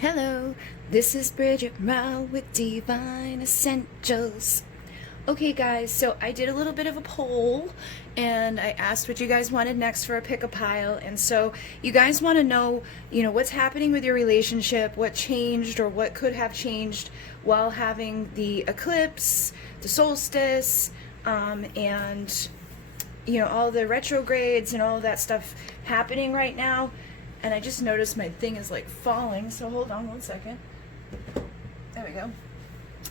Hello, this is Bridget with Divine Essentials. Okay guys, so I did a little bit of a poll and I asked what you guys wanted next for a pick a pile, and so you guys want to know, what's happening with your relationship, what changed or what could have changed while having the eclipse, the solstice, and all the retrogrades and all of that stuff happening right now. And I just noticed my thing is like falling, so hold on one second. There we go.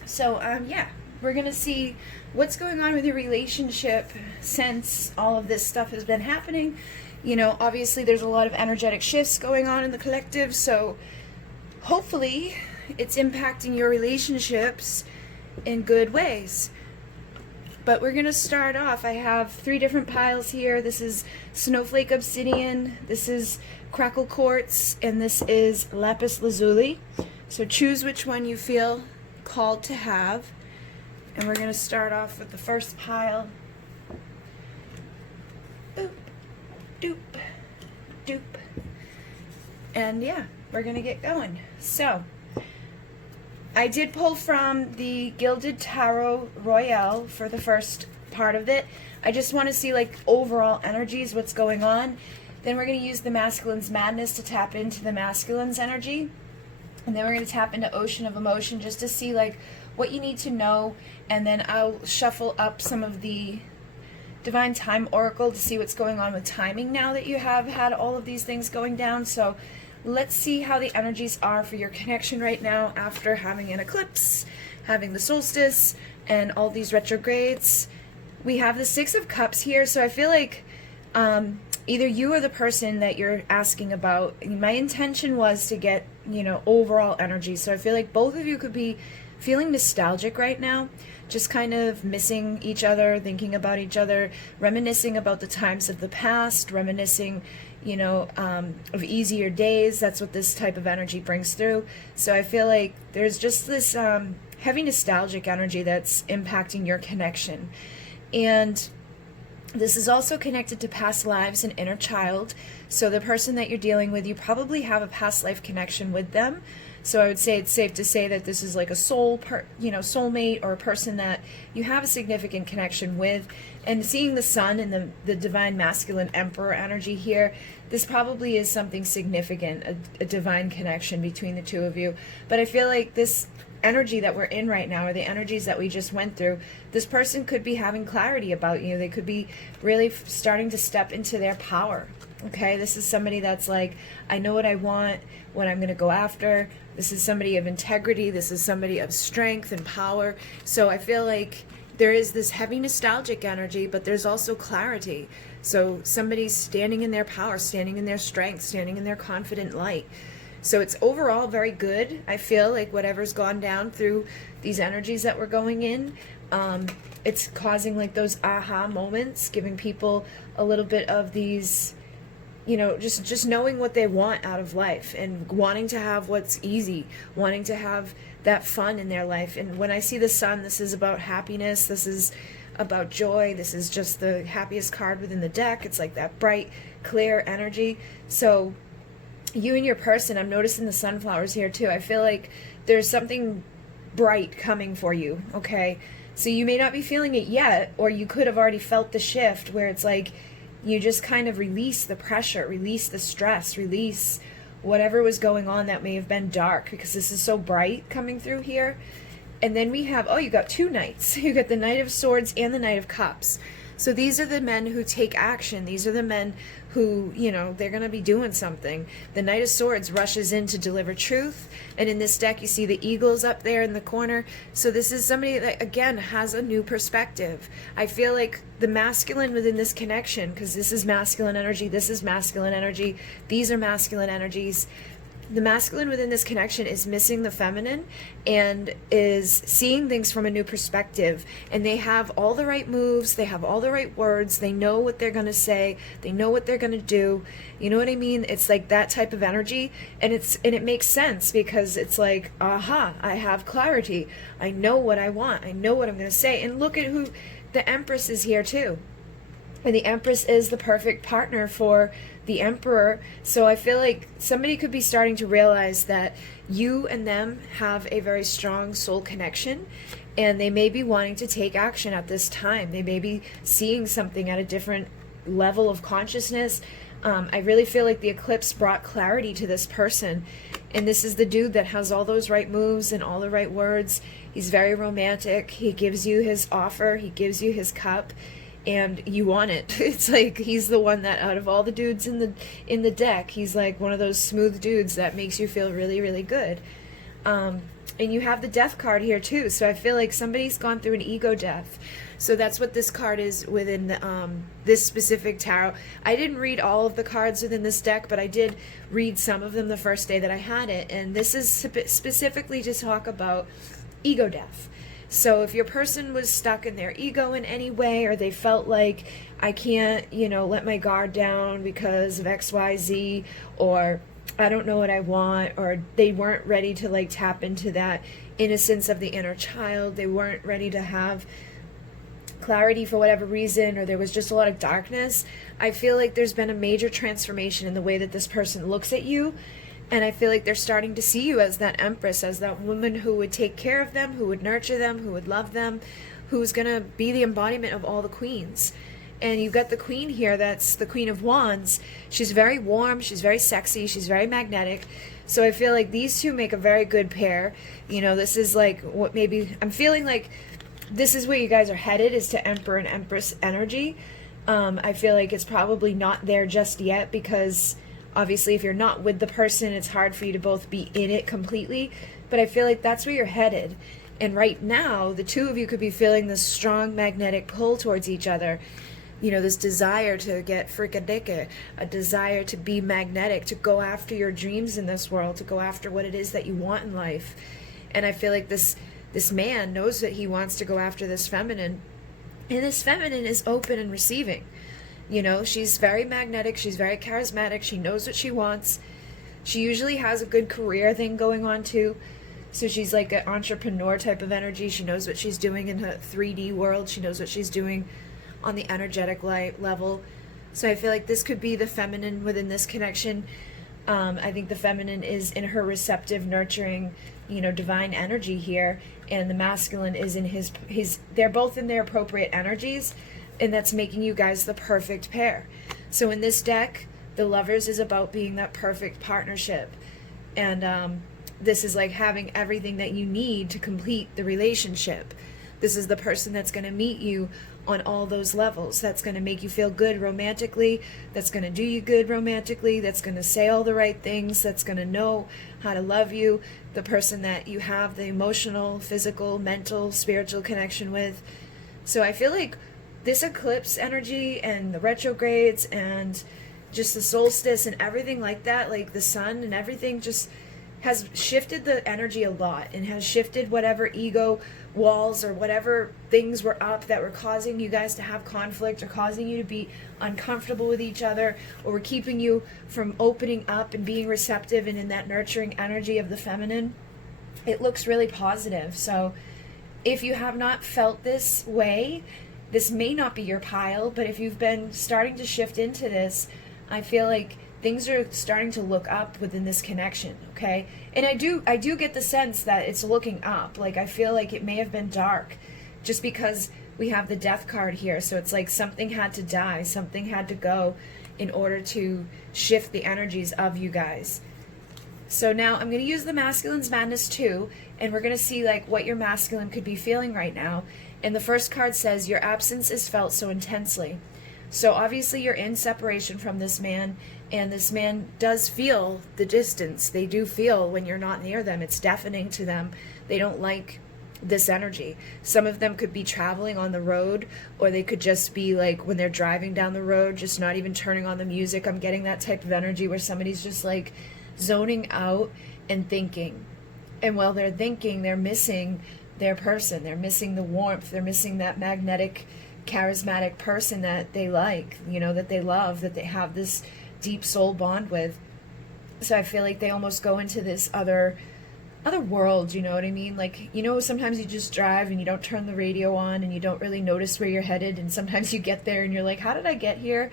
So yeah, we're gonna see what's going on with your relationship since all of this stuff has been happening. Obviously there's a lot of energetic shifts going on in the collective, so hopefully it's impacting your relationships in good ways. But we're going to start off. I have 3 different piles here. This is Snowflake Obsidian, this is Crackle Quartz, and this is Lapis Lazuli. So choose which one you feel called to have. And we're going to start off with the first pile. Boop, doop, doop. And yeah, we're going to get going. So I did pull from the Gilded Tarot Royale for the first part of it. I just want to see like overall energies, what's going on. Then we're going to use the Masculine's Madness to tap into the Masculine's energy. And then we're going to tap into Ocean of Emotion just to see like what you need to know. And then I'll shuffle up some of the Divine Time Oracle to see what's going on with timing now that you have had all of these things going down. So let's see how the energies are for your connection right now after having an eclipse, having the solstice, and all these retrogrades. We have the 6 of Cups here, so I feel like either you or the person that you're asking about, my intention was to get, overall energy. So I feel like both of you could be feeling nostalgic right now, just kind of missing each other, thinking about each other, reminiscing about the times of the past, reminiscing of easier days. That's what this type of energy brings through. So I feel like there's just this heavy nostalgic energy that's impacting your connection. And this is also connected to past lives and inner child. So the person that you're dealing with, you probably have a past life connection with them. So I would say it's safe to say that this is like a soulmate, or a person that you have a significant connection with. And seeing the sun and the divine masculine emperor energy here, this probably is something significant, a divine connection between the two of you. But I feel like this energy that we're in right now, or the energies that we just went through, this person could be having clarity about you. They could be really starting to step into their power. Okay, this is somebody that's like, I know what I want, what I'm going to go after. This is somebody of integrity. This is somebody of strength and power. So I feel like there is this heavy nostalgic energy, but there's also clarity. So somebody's standing in their power, standing in their strength, standing in their confident light. So it's overall very good. I feel like whatever's gone down through these energies that we're going in, it's causing like those aha moments, giving people a little bit of these, just knowing what they want out of life and wanting to have what's easy, wanting to have that fun in their life. And when I see the sun, this is about happiness. This is about joy. This is just the happiest card within the deck. It's like that bright, clear energy. So you and your person, I'm noticing the sunflowers here too. I feel like there's something bright coming for you, okay? So you may not be feeling it yet, or you could have already felt the shift where it's like you just kind of release the pressure, release the stress, release whatever was going on that may have been dark, because this is so bright coming through here. And then we have, you got 2 knights. You got the Knight of Swords and the Knight of Cups. So these are the men who take action. These are the men who, they're going to be doing something. The Knight of Swords rushes in to deliver truth. And in this deck, you see the eagles up there in the corner. So this is somebody that, again, has a new perspective. I feel like the masculine within this connection, because this is masculine energy, this is masculine energy, these are masculine energies. The masculine within this connection is missing the feminine and is seeing things from a new perspective. And they have all the right moves, they have all the right words, they know what they're going to say, they know what they're going to do. You know what I mean? It's like that type of energy, and it makes sense because it's like, aha, I have clarity. I know what I want. I know what I'm going to say. And look at who the Empress is here too. And the Empress is the perfect partner for the Emperor. So I feel like somebody could be starting to realize that you and them have a very strong soul connection, and they may be wanting to take action at this time. They may be seeing something at a different level of consciousness. I really feel like the eclipse brought clarity to this person. And this is the dude that has all those right moves and all the right words. He's very romantic. He gives you his offer. He gives you his cup. And you want it. It's like he's the one that, out of all the dudes in the deck, he's like one of those smooth dudes that makes you feel really, really good. And you have the death card here too. So I feel like somebody's gone through an ego death. So that's what this card is within this specific tarot. I didn't read all of the cards within this deck, but I did read some of them the first day that I had it. And this is specifically to talk about ego death. So if your person was stuck in their ego in any way, or they felt like, I can't, let my guard down because of XYZ, or I don't know what I want, or they weren't ready to like tap into that innocence of the inner child, they weren't ready to have clarity for whatever reason, or there was just a lot of darkness, I feel like there's been a major transformation in the way that this person looks at you. And I feel like they're starting to see you as that Empress, as that woman who would take care of them, who would nurture them, who would love them, who's going to be the embodiment of all the queens. And you've got the Queen here, that's the Queen of Wands. She's very warm, she's very sexy, she's very magnetic. So I feel like these two make a very good pair. This is like what maybe, I'm feeling like this is where you guys are headed, is to Emperor and Empress energy. I feel like it's probably not there just yet, because obviously, if you're not with the person, it's hard for you to both be in it completely. But I feel like that's where you're headed. And right now, the two of you could be feeling this strong magnetic pull towards each other. This desire to get frikadeke, a desire to be magnetic, to go after your dreams in this world, to go after what it is that you want in life. And I feel like this man knows that he wants to go after this feminine. And this feminine is open and receiving. She's very magnetic, she's very charismatic, she knows what she wants. She usually has a good career thing going on too. So she's like an entrepreneur type of energy. She knows what she's doing in her 3D world. She knows what she's doing on the energetic light level. So I feel like this could be the feminine within this connection. I think the feminine is in her receptive, nurturing, divine energy here. And the masculine is in his they're both in their appropriate energies. And that's making you guys the perfect pair. So in this deck, the Lovers is about being that perfect partnership. And this is like having everything that you need to complete the relationship. This is the person that's going to meet you on all those levels. That's going to make you feel good romantically. That's going to do you good romantically. That's going to say all the right things. That's going to know how to love you. The person that you have the emotional, physical, mental, spiritual connection with. So I feel like this eclipse energy and the retrogrades and just the solstice and everything like that, like the sun and everything, just has shifted the energy a lot, and has shifted whatever ego walls or whatever things were up that were causing you guys to have conflict, or causing you to be uncomfortable with each other, or were keeping you from opening up and being receptive and in that nurturing energy of the feminine. It looks really positive. So if you have not felt this way, this may not be your pile, but if you've been starting to shift into this, I feel like things are starting to look up within this connection, okay? And I do get the sense that it's looking up. Like, I feel like it may have been dark just because we have the death card here. So it's like something had to die, something had to go in order to shift the energies of you guys. So now I'm going to use the Masculine's Madness too, and we're going to see like what your masculine could be feeling right now. And the first card says, your absence is felt so intensely. So obviously you're in separation from this man, and this man does feel the distance. They do feel when you're not near them. It's deafening to them. They don't like this energy. Some of them could be traveling on the road, or they could just be like when they're driving down the road, just not even turning on the music. I'm getting that type of energy where somebody's just like zoning out and thinking. And while they're thinking, they're missing their person. They're missing the warmth. They're missing that magnetic, charismatic person that they like, you know, that they love, that they have this deep soul bond with. So I feel like they almost go into this other other world, you know what I mean? Like, you know, sometimes you just drive and you don't turn the radio on and you don't really notice where you're headed, and sometimes you get there and you're like, how did I get here?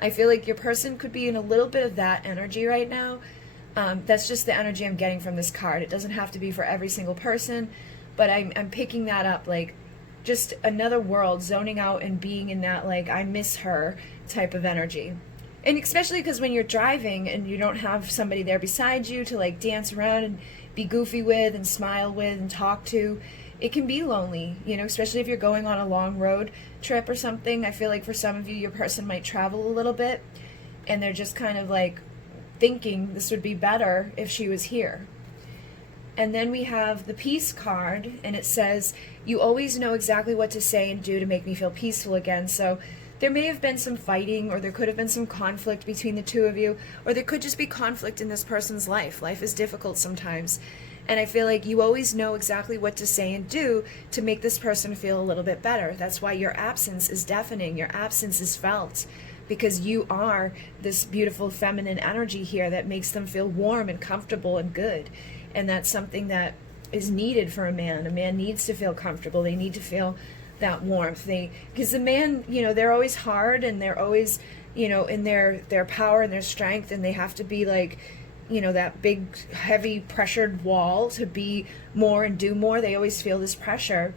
I feel like your person could be in a little bit of that energy right now. That's just the energy I'm getting from this card. It doesn't have to be for every single person, but I'm picking that up, like just another world, zoning out and being in that, like, I miss her type of energy. And especially because when you're driving and you don't have somebody there beside you to like dance around and be goofy with and smile with and talk to, it can be lonely, you know, especially if you're going on a long road trip or something. I feel like for some of you, your person might travel a little bit and they're just kind of like thinking this would be better if she was here. And then we have the Peace card, and it says, you always know exactly what to say and do to make me feel peaceful again. So there may have been some fighting, or there could have been some conflict between the two of you, or there could just be conflict in this person's life. Life is difficult sometimes. And I feel like you always know exactly what to say and do to make this person feel a little bit better. That's why your absence is deafening. Your absence is felt, because you are this beautiful feminine energy here that makes them feel warm and comfortable and good. And that's something that is needed for a man. A man needs to feel comfortable. They need to feel that warmth. Because the man, you know, they're always hard and they're always, you know, in their power and their strength, and they have to be like, you know, that big, heavy, pressured wall to be more and do more. They always feel this pressure.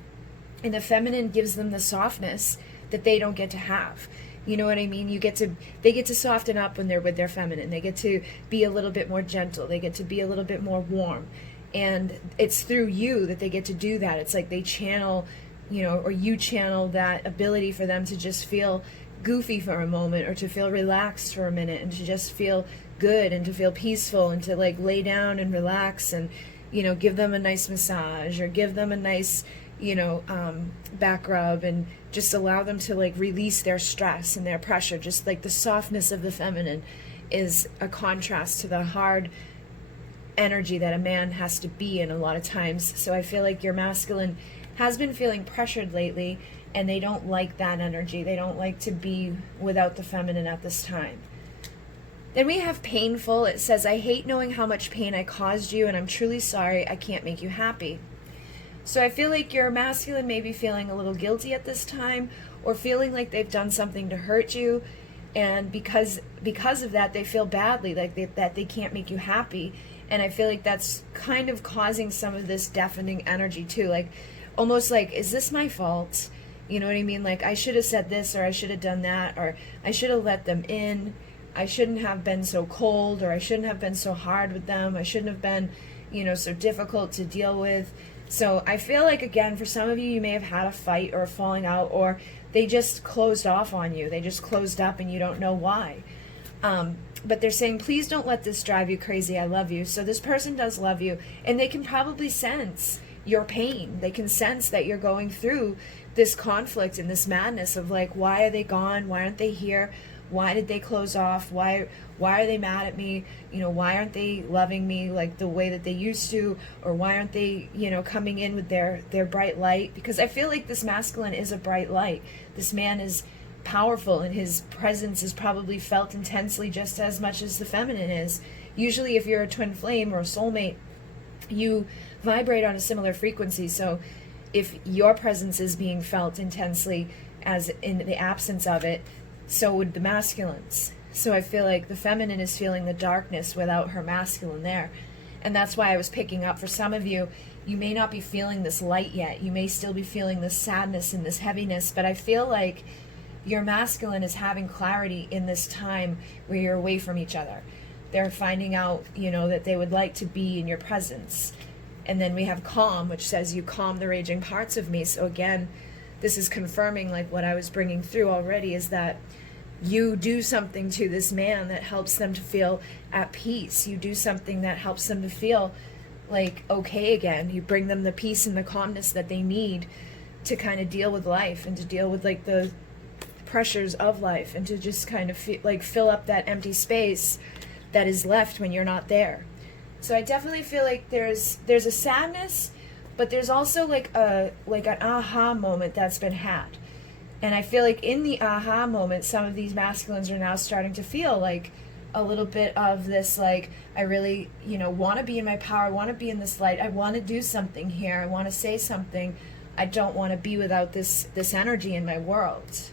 And the feminine gives them the softness that they don't get to have. You know what I mean? They get to soften up when they're with their feminine. They get to be a little bit more gentle. They get to be a little bit more warm. And it's through you that they get to do that. It's like they channel, you know, or you channel that ability for them to just feel goofy for a moment, or to feel relaxed for a minute, and to just feel good and to feel peaceful, and to like lay down and relax, and, you know, give them a nice massage, or give them a nice, you know, back rub, and just allow them to like release their stress and their pressure. Just like the softness of the feminine is a contrast to the hard energy that a man has to be in a lot of times. So I feel like your masculine has been feeling pressured lately, and they don't like that energy. They don't like to be without the feminine at this time. Then we have painful. It says, I hate knowing how much pain I caused you, and I'm truly sorry I can't make you happy. So I feel like your masculine may be feeling a little guilty at this time, or feeling like they've done something to hurt you, and because of that they feel badly, like that they can't make you happy. And I feel like that's kind of causing some of this deafening energy too, like almost like, is this my fault? You know what I mean? Like, I should have said this, or I should have done that, or I should have let them in. I shouldn't have been so cold, or I shouldn't have been so hard with them. I shouldn't have been, you know, so difficult to deal with. So I feel like, again, for some of you, you may have had a fight or a falling out, or they just closed off on you. They just closed up and you don't know why. But they're saying, please don't let this drive you crazy. I love you. So this person does love you, and they can probably sense your pain. They can sense that you're going through this conflict and this madness of like, why are they gone? Why aren't they here? Why did they close off? Why are they mad at me? You know, why aren't they loving me like the way that they used to? Or why aren't they, you know, coming in with their bright light? Because I feel like this masculine is a bright light. This man is powerful, and his presence is probably felt intensely just as much as the feminine is. Usually if you're a twin flame or a soulmate, you vibrate on a similar frequency. So if your presence is being felt intensely as in the absence of it, so would the masculines. So I feel like the feminine is feeling the darkness without her masculine there. And that's why I was picking up, for some of you, you may not be feeling this light yet. You may still be feeling this sadness and this heaviness, but I feel like your masculine is having clarity in this time where you're away from each other. They're finding out, you know, that they would like to be in your presence. And then we have calm, which says you calm the raging parts of me. So again, this is confirming like what I was bringing through already, is that you do something to this man that helps them to feel at peace. You do something that helps them to feel like okay again. You bring them the peace and the calmness that they need to kind of deal with life, and to deal with like the pressures of life, and to just kind of fill up that empty space that is left when you're not there. So I definitely feel like there's a sadness, but there's also like an aha moment that's been had. And I feel like in the aha moment, some of these masculines are now starting to feel like, a little bit of this, like, I really, you know, want to be in my power, I want to be in this light, I want to do something here, I want to say something, I don't want to be without this energy in my world.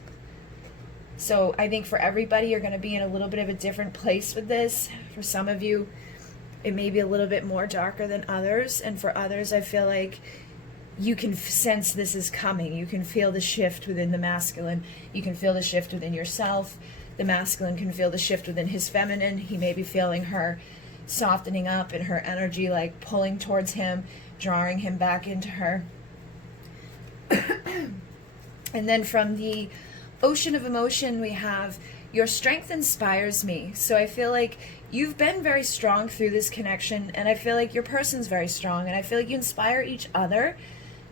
So I think for everybody, you're going to be in a little bit of a different place with this. For some of you, it may be a little bit more darker than others, and for others, I feel like you can sense this is coming. You can feel the shift within the masculine. You can feel the shift within yourself. The masculine can feel the shift within his feminine. He may be feeling her softening up and her energy like pulling towards him, drawing him back into her. And then from the ocean of emotion, we have your strength inspires me. So I feel like you've been very strong through this connection, and I feel like your person's very strong, and I feel like you inspire each other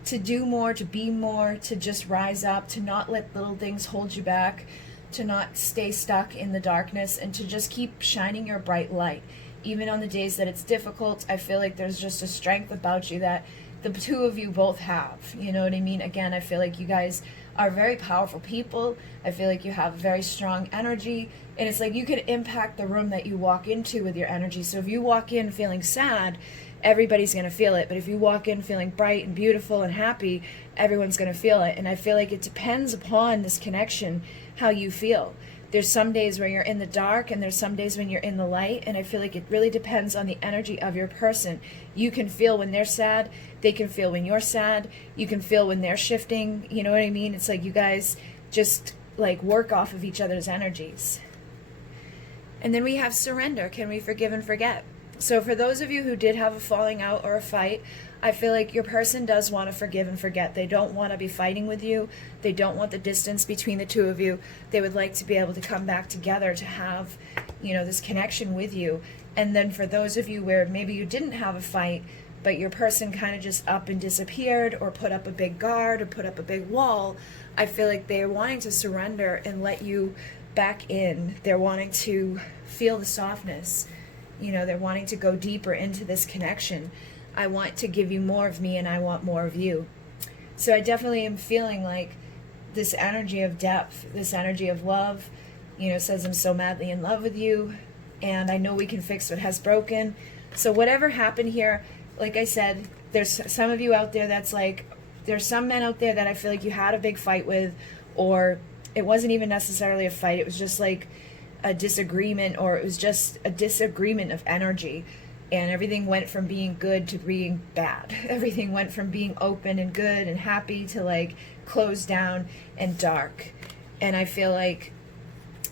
to do more, to be more, to just rise up, to not let little things hold you back, to not stay stuck in the darkness, and to just keep shining your bright light. Even on the days that it's difficult, I feel like there's just a strength about you that the two of you both have. You know what I mean? Again, I feel like you guys are very powerful people. I feel like you have very strong energy, and it's like you could impact the room that you walk into with your energy. So if you walk in feeling sad, everybody's going to feel it. But if you walk in feeling bright and beautiful and happy, everyone's going to feel it. And I feel like it depends upon this connection how you feel. There's some days where you're in the dark, and there's some days when you're in the light, and I feel like it really depends on the energy of your person. You can feel when they're sad, they can feel when you're sad, you can feel when they're shifting, you know what I mean? It's like you guys just like work off of each other's energies. And then we have surrender. Can we forgive and forget? So for those of you who did have a falling out or a fight, I feel like your person does want to forgive and forget. They don't want to be fighting with you. They don't want the distance between the two of you. They would like to be able to come back together to have, you know, this connection with you. And then for those of you where maybe you didn't have a fight, but your person kind of just up and disappeared, or put up a big guard, or put up a big wall, I feel like they're wanting to surrender and let you back in. They're wanting to feel the softness. You know, they're wanting to go deeper into this connection. I want to give you more of me, and I want more of you. So I definitely am feeling like this energy of depth, this energy of love, you know, says I'm so madly in love with you, and I know we can fix what has broken. So whatever happened here, like I said, there's some of you out there that's like, there's some men out there that I feel like you had a big fight with, or it wasn't even necessarily a fight, it was just like a disagreement, or it was just a disagreement of energy. And everything went from being good to being bad. Everything went from being open and good and happy to like closed down and dark. And I feel like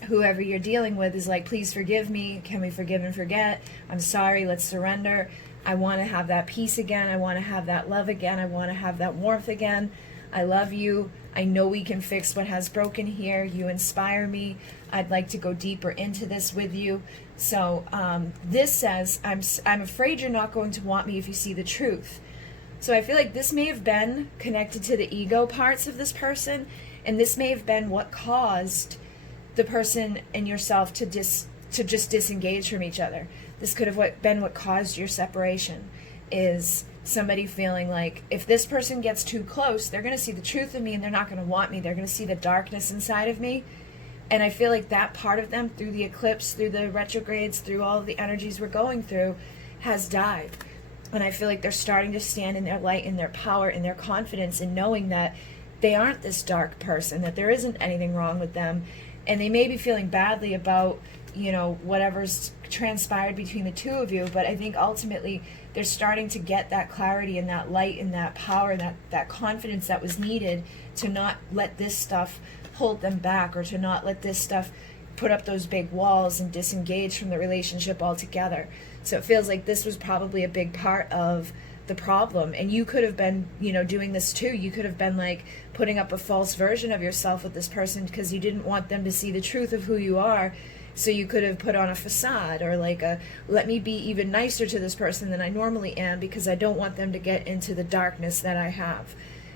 whoever you're dealing with is like, please forgive me. Can we forgive and forget? I'm sorry. Let's surrender. I want to have that peace again. I want to have that love again. I want to have that warmth again. I love you. I know we can fix what has broken here. You inspire me. I'd like to go deeper into this with you. So this says, I'm afraid you're not going to want me if you see the truth. So I feel like this may have been connected to the ego parts of this person, and this may have been what caused the person and yourself to just disengage from each other. This could have been what caused your separation, is somebody feeling like if this person gets too close, they're going to see the truth of me and they're not going to want me. They're going to see the darkness inside of me. And I feel like that part of them, through the eclipse, through the retrogrades, through all of the energies we're going through, has died. And I feel like they're starting to stand in their light, in their power, in their confidence, in knowing that they aren't this dark person, that there isn't anything wrong with them. And they may be feeling badly about, you know, whatever's transpired between the two of you, but I think ultimately they're starting to get that clarity and that light and that power and that confidence that was needed to not let this stuff hold them back, or to not let this stuff put up those big walls and disengage from the relationship altogether. So it feels like this was probably a big part of the problem. And you could have been, you know, doing this too. You could have been like putting up a false version of yourself with this person because you didn't want them to see the truth of who you are. So you could have put on a facade, or like a, let me be even nicer to this person than I normally am because I don't want them to get into the darkness that I have.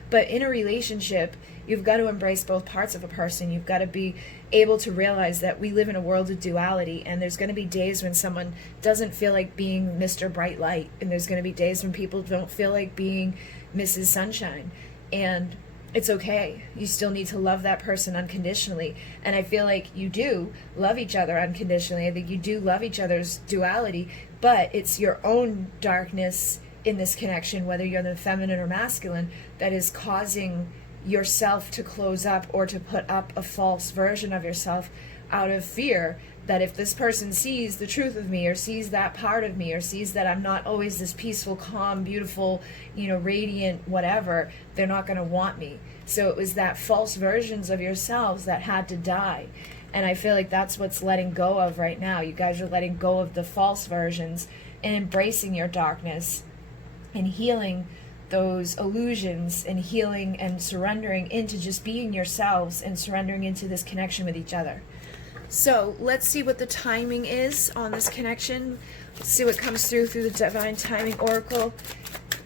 But in a relationship, you've got to embrace both parts of a person. You've got to be able to realize that we live in a world of duality, and there's going to be days when someone doesn't feel like being Mr. Bright Light, and there's going to be days when people don't feel like being Mrs. Sunshine. And it's okay. You still need to love that person unconditionally. And I feel like you do love each other unconditionally. I think you do love each other's duality, but it's your own darkness in this connection, whether you're the feminine or masculine, that is causing yourself to close up or to put up a false version of yourself out of fear that if this person sees the truth of me, or sees that part of me, or sees that I'm not always this peaceful, calm, beautiful, radiant, whatever, they're not going to want me. So it was that false versions of yourselves that had to die. And I feel like that's what's letting go of right now. You guys are letting go of the false versions and embracing your darkness and healing those illusions, and healing and surrendering into just being yourselves and surrendering into this connection with each other. So let's see what the timing is on this connection. Let's see what comes through the Divine Timing Oracle.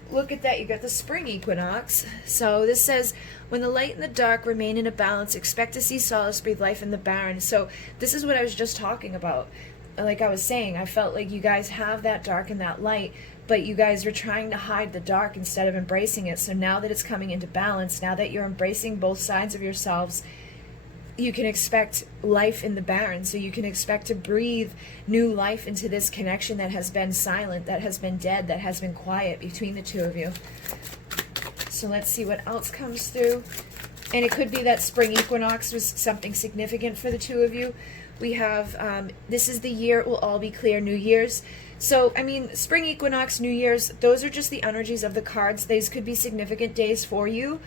Look at that, you got the spring equinox. So this says, when the light and the dark remain in a balance, expect to see solace, breathe life in the barren. So this is what I was just talking about. Like I was saying, I felt like you guys have that dark and that light, but you guys were trying to hide the dark instead of embracing it. So now that it's coming into balance, now that you're embracing both sides of yourselves, you can expect life in the barren. So you can expect to breathe new life into this connection that has been silent, that has been dead, that has been quiet between the two of you. So let's see what else comes through. And it could be that spring equinox was something significant for the two of you. We have, this is the year it will all be clear, New Year's. So, I mean, spring equinox, New Year's, those are just the energies of the cards. These could be significant days for you.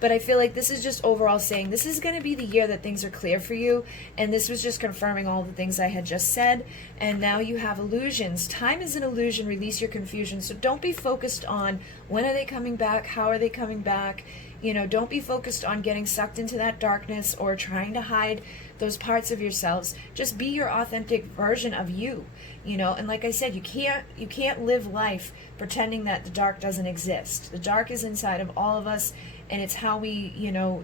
But I feel like this is just overall saying this is going to be the year that things are clear for you. And this was just confirming all the things I had just said. And now you have illusions. Time is an illusion. Release your confusion. So don't be focused on when are they coming back? How are they coming back? Don't be focused on getting sucked into that darkness or trying to hide those parts of yourselves. Just be your authentic version of you. And like I said, you can't live life pretending that the dark doesn't exist. The dark is inside of all of us, and it's how we,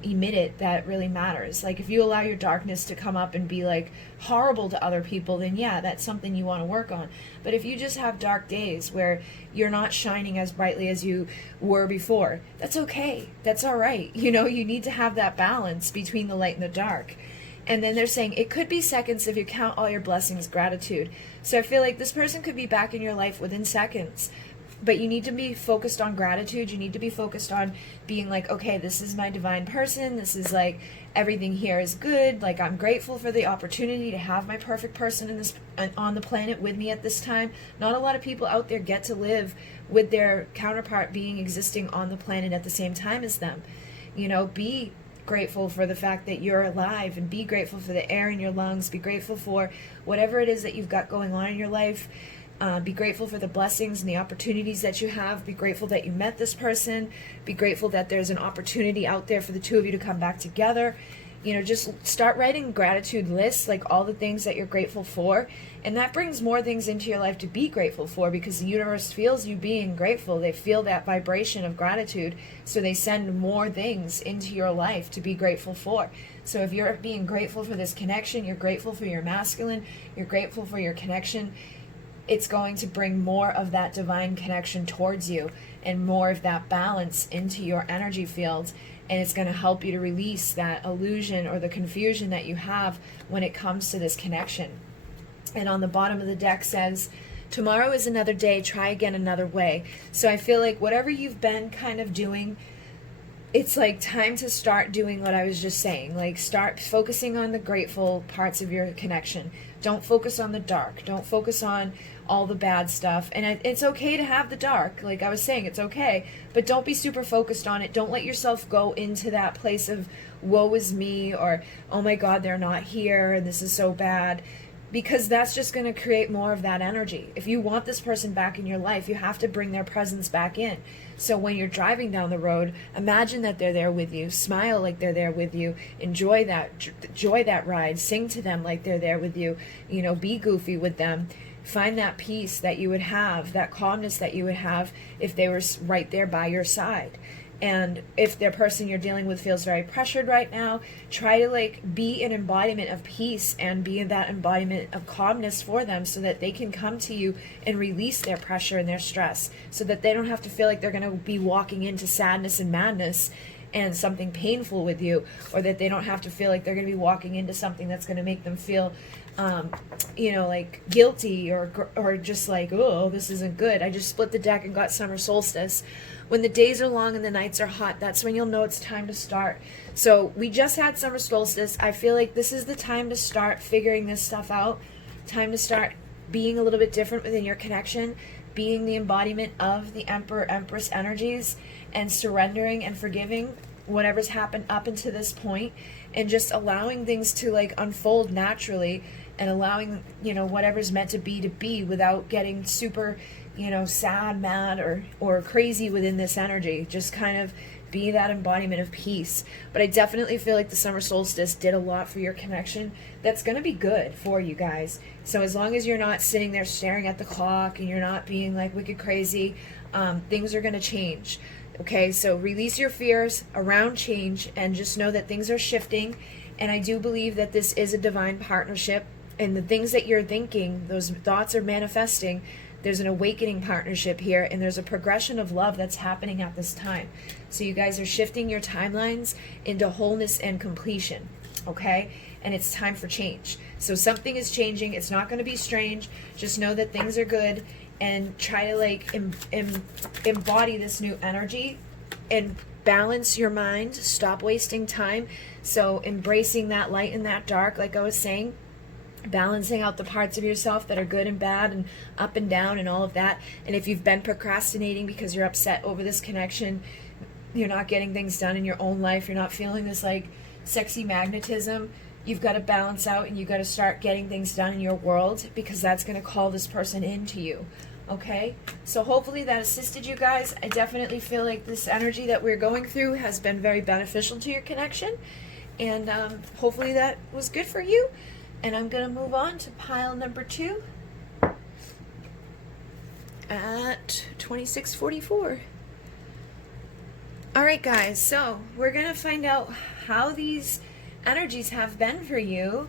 emit it that really matters. Like if you allow your darkness to come up and be like horrible to other people, then yeah, that's something you want to work on. But if you just have dark days where you're not shining as brightly as you were before, that's okay. That's all right. You need to have that balance between the light and the dark. And then they're saying it could be seconds if you count all your blessings, gratitude. So I feel like this person could be back in your life within seconds. But you need to be focused on gratitude. You need to be focused on being like, okay, this is my divine person. This is like, everything here is good. Like, I'm grateful for the opportunity to have my perfect person on the planet with me at this time. Not a lot of people out there get to live with their counterpart existing on the planet at the same time as them. Be grateful for the fact that you're alive, and be grateful for the air in your lungs. Be grateful for whatever it is that you've got going on in your life. Be grateful for the blessings and the opportunities that you have. Be grateful that you met this person. Be grateful that there's an opportunity out there for the two of you to come back together. Just start writing gratitude lists, like all the things that you're grateful for. And that brings more things into your life to be grateful for, because the universe feels you being grateful. They feel that vibration of gratitude. So they send more things into your life to be grateful for. So if you're being grateful for this connection, you're grateful for your masculine, you're grateful for your connection, it's going to bring more of that divine connection towards you and more of that balance into your energy field. And it's going to help you to release that illusion or the confusion that you have when it comes to this connection. And on the bottom of the deck says, tomorrow is another day, try again another way. So I feel like whatever you've been kind of doing, it's like time to start doing what I was just saying. Like start focusing on the grateful parts of your connection. Don't focus on the dark. Don't focus on all the bad stuff. And it's okay to have the dark. Like I was saying, it's okay. But don't be super focused on it. Don't let yourself go into that place of woe is me, or oh my God, they're not here and this is so bad. Because that's just going to create more of that energy. If you want this person back in your life, you have to bring their presence back in. So when you're driving down the road, imagine that they're there with you. Smile like they're there with you. Enjoy that ride. Sing to them like they're there with you. Be goofy with them. Find that peace that you would have, that calmness that you would have if they were right there by your side. And if the person you're dealing with feels very pressured right now, try to be an embodiment of peace and be that embodiment of calmness for them, so that they can come to you and release their pressure and their stress, so that they don't have to feel like they're going to be walking into sadness and madness and something painful with you, or that they don't have to feel like they're going to be walking into something that's going to make them feel you know, like guilty, or just like, oh, this isn't good. I just split the deck and got summer solstice. When the days are long and the nights are hot, that's when you'll know it's time to start. So we just had summer solstice. I feel like this is the time to start figuring this stuff out, time to start being a little bit different within your connection, being the embodiment of the Emperor, Empress energies, and surrendering and forgiving whatever's happened up until this point, and just allowing things to like unfold naturally, and allowing, you know, whatever's meant to be without getting super, you know, sad, mad, or crazy within this energy. Just kind of be that embodiment of peace. But I definitely feel like the summer solstice did a lot for your connection. That's going to be good for you guys. So as long as you're not sitting there staring at the clock and you're not being like wicked crazy, things are going to change. Okay, so release your fears around change and just know that things are shifting. And I do believe that this is a divine partnership, and the things that you're thinking, those thoughts are manifesting. There's an awakening partnership here, and there's a progression of love that's happening at this time. So you guys are shifting your timelines into wholeness and completion, okay? And it's time for change. So something is changing. It's not going to be strange. Just know that things are good, and try to like embody this new energy and balance your mind. Stop wasting time. So embracing that light and that dark, like I was saying, balancing out the parts of yourself that are good and bad and up and down and all of that. And if you've been procrastinating because you're upset over this connection, you're not getting things done in your own life, you're not feeling this like sexy magnetism, you've got to balance out and you've got to start getting things done in your world, because that's going to call this person into you. Okay, so hopefully that assisted you guys. I definitely feel like this energy that we're going through has been very beneficial to your connection, and hopefully that was good for you. And I'm going to move on to pile number 2 at 2644. All right, guys, so we're going to find out how these energies have been for you.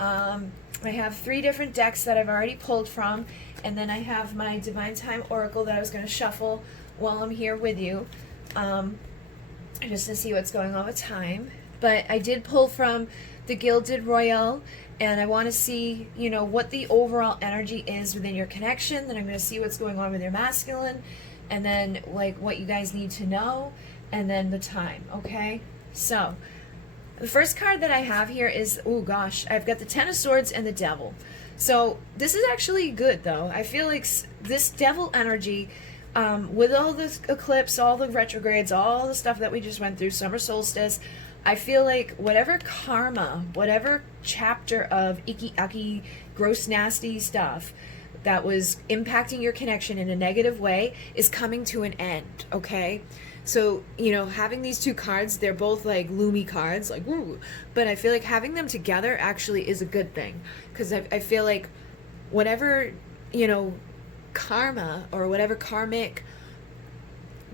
I have 3 different decks that I've already pulled from, and then I have my Divine Time Oracle that I was going to shuffle while I'm here with you, just to see what's going on with time. But I did pull from the Gilded Royale, and I want to see, you know, what the overall energy is within your connection. Then I'm going to see what's going on with your masculine, and then like what you guys need to know, and then the time. Okay, so the first card that I have here is, oh gosh, I've got the Ten of Swords and the Devil. So this is actually good, though. I feel like this Devil energy, with all this eclipse, all the retrogrades, all the stuff that we just went through, summer solstice, I feel like whatever karma, whatever chapter of icky, gross, nasty stuff that was impacting your connection in a negative way is coming to an end, okay? So, you know, having these 2 cards, they're both like gloomy cards, like woo, but I feel like having them together actually is a good thing, because I feel like whatever, you know, karma or whatever karmic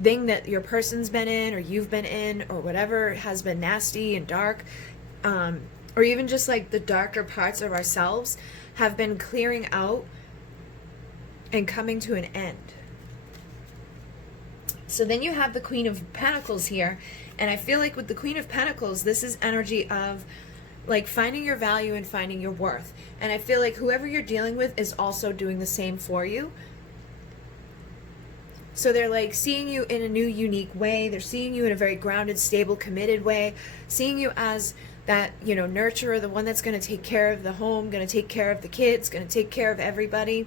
thing that your person's been in or you've been in, or whatever has been nasty and dark, or even just like the darker parts of ourselves, have been clearing out and coming to an end. So then you have the Queen of Pentacles here, and I feel like with the Queen of Pentacles, this is energy of like finding your value and finding your worth. And I feel like whoever you're dealing with is also doing the same for you. So they're like seeing you in a new, unique way. They're seeing you in a very grounded, stable, committed way. Seeing you as that, you know, nurturer, the one that's going to take care of the home, going to take care of the kids, going to take care of everybody.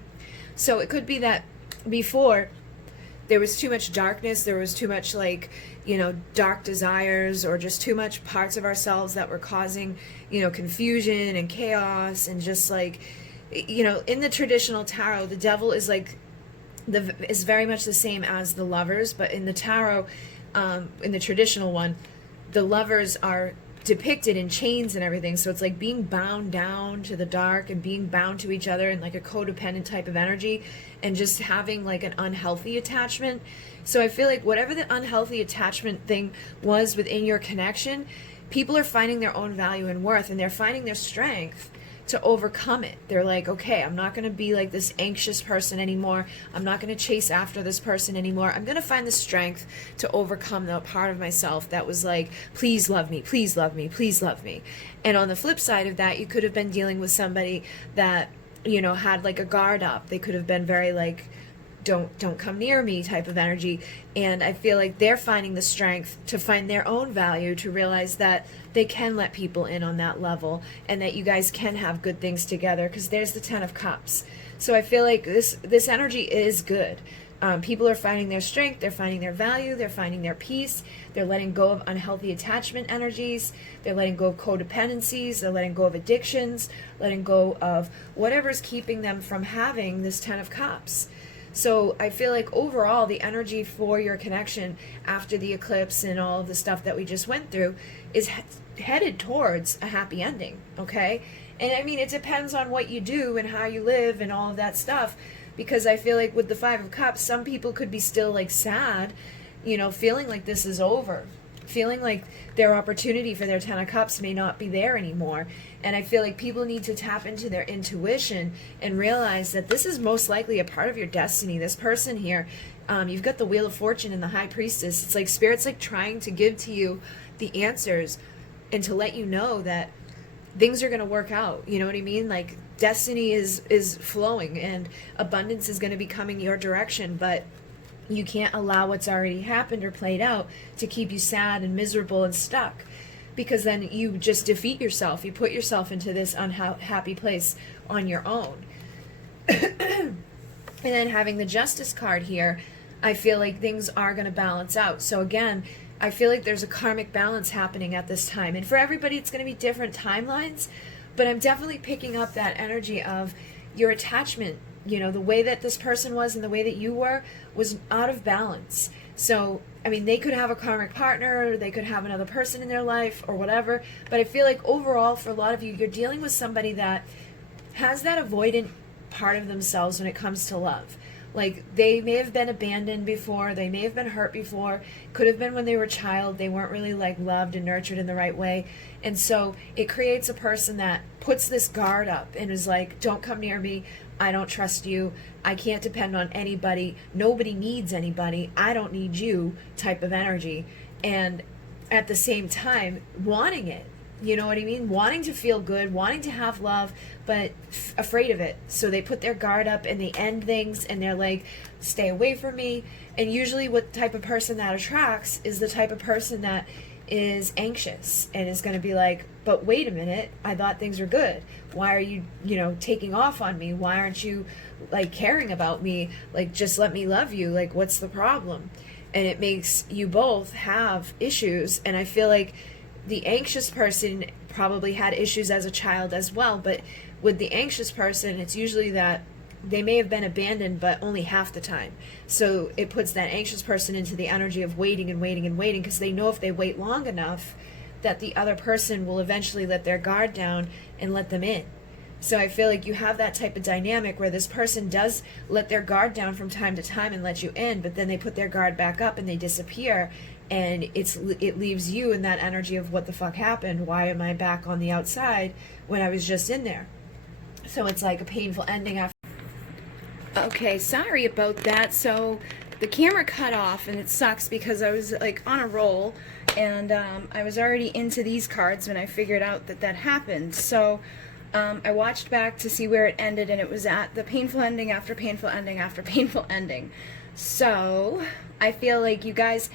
So it could be that before there was too much darkness, there was too much like, you know, dark desires, or just too much parts of ourselves that were causing, you know, confusion and chaos, and just like, you know, in the traditional tarot, the devil is like, is very much the same as the lovers, but in the tarot, in the traditional one, the lovers are depicted in chains and everything, so it's like being bound down to the dark and being bound to each other in like a codependent type of energy, and just having like an unhealthy attachment. So I feel like whatever the unhealthy attachment thing was within your connection, people are finding their own value and worth, and they're finding their strength to overcome it. They're like, okay, I'm not going to be like this anxious person anymore. I'm not going to chase after this person anymore. I'm going to find the strength to overcome the part of myself that was like, please love me, please love me, please love me. And on the flip side of that, you could have been dealing with somebody that, you know, had like a guard up. They could have been very like, don't come near me type of energy. And I feel like they're finding the strength to find their own value, to realize that they can let people in on that level, and that you guys can have good things together, because there's the 10 of Cups. So I feel like this energy is good. People are finding their strength, they're finding their value, they're finding their peace, they're letting go of unhealthy attachment energies, they're letting go of codependencies, they're letting go of addictions, letting go of whatever's keeping them from having this 10 of Cups. So I feel like overall the energy for your connection after the eclipse and all of the stuff that we just went through is headed towards a happy ending, okay? And I mean, it depends on what you do and how you live and all of that stuff, because I feel like with the 5 of Cups, some people could be still like sad, you know, feeling like this is over, feeling like their opportunity for their 10 of Cups may not be there anymore. And I feel like people need to tap into their intuition and realize that this is most likely a part of your destiny. This person here, you've got the Wheel of Fortune and the High Priestess. It's like Spirit's like trying to give to you the answers and to let you know that things are going to work out. You know what I mean? Like destiny is flowing and abundance is going to be coming your direction, but you can't allow what's already happened or played out to keep you sad and miserable and stuck, because then you just defeat yourself. You put yourself into this unhappy place on your own. And then having the Justice card here, I feel like things are going to balance out. So again, I feel like there's a karmic balance happening at this time. And for everybody, it's going to be different timelines, but I'm definitely picking up that energy of your attachment. You know, the way that this person was and the way that you were was out of balance. So, I mean, they could have a karmic partner, or they could have another person in their life or whatever. But I feel like overall, for a lot of you, you're dealing with somebody that has that avoidant part of themselves when it comes to love. Like, they may have been abandoned before, they may have been hurt before, could have been when they were a child, they weren't really like loved and nurtured in the right way. And so it creates a person that puts this guard up and is like, don't come near me, I don't trust you, I can't depend on anybody, nobody needs anybody, I don't need you type of energy. And at the same time, wanting it. You know what I mean? Wanting to feel good, wanting to have love, but afraid of it. So they put their guard up and they end things and they're like, stay away from me. And usually what type of person that attracts is the type of person that is anxious and is going to be like, but wait a minute, I thought things were good. Why are you, taking off on me? Why aren't you like caring about me? Like, just let me love you. Like, what's the problem? And it makes you both have issues. And I feel like the anxious person probably had issues as a child as well, but with the anxious person, it's usually that they may have been abandoned, but only half the time. So it puts that anxious person into the energy of waiting and waiting and waiting, because they know if they wait long enough that the other person will eventually let their guard down and let them in. So I feel like you have that type of dynamic where this person does let their guard down from time to time and let you in, but then they put their guard back up and they disappear. And it leaves you in that energy of what the fuck happened? Why am I back on the outside when I was just in there? So it's like a painful ending after. Okay, sorry about that. So the camera cut off and it sucks because I was like on a roll and I was already into these cards when I figured out that happened. So I watched back to see where it ended, and it was at the painful ending after painful ending after painful ending. So I feel like you guys,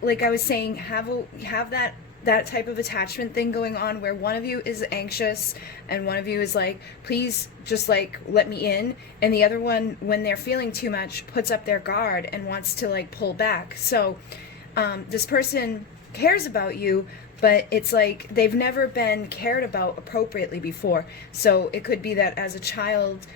like I was saying, have that type of attachment thing going on where one of you is anxious and one of you is like, please just like let me in, and the other one, when they're feeling too much, puts up their guard and wants to like pull back. So this person cares about you, but it's like they've never been cared about appropriately before. So it could be that as a child,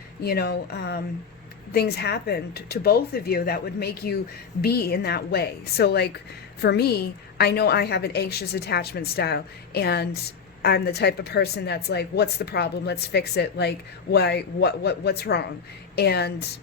things happened to both of you that would make you be in that way. So like for me, I know I have an anxious attachment style, and I'm the type of person that's like, what's the problem? Let's fix it. Like, what's wrong? And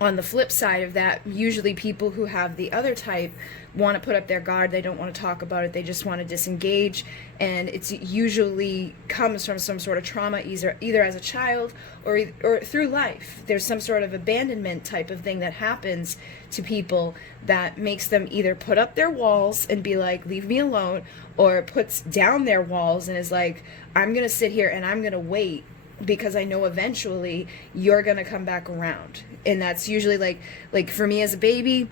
on the flip side of that, usually people who have the other type want to put up their guard. They don't want to talk about it. They just want to disengage. And it's usually comes from some sort of trauma, either as a child or through life. There's some sort of abandonment type of thing that happens to people that makes them either put up their walls and be like, leave me alone, or puts down their walls and is like, I'm going to sit here and I'm going to wait because I know eventually you're going to come back around. And that's usually like for me as a baby,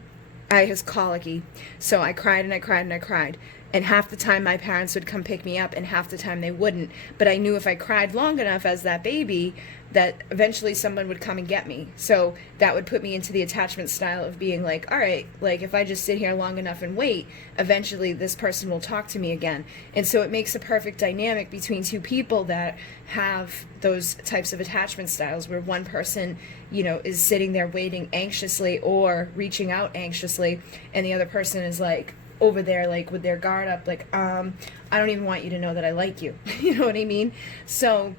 I was colicky. So I cried and I cried and I cried. And half the time my parents would come pick me up and half the time they wouldn't. But I knew if I cried long enough as that baby, that eventually someone would come and get me. So that would put me into the attachment style of being like, all right, like if I just sit here long enough and wait, eventually this person will talk to me again. And so it makes a perfect dynamic between two people that have those types of attachment styles, where one person, you know, is sitting there waiting anxiously or reaching out anxiously, and the other person is like over there like with their guard up, like I don't even want you to know that I like you. You know what I mean? So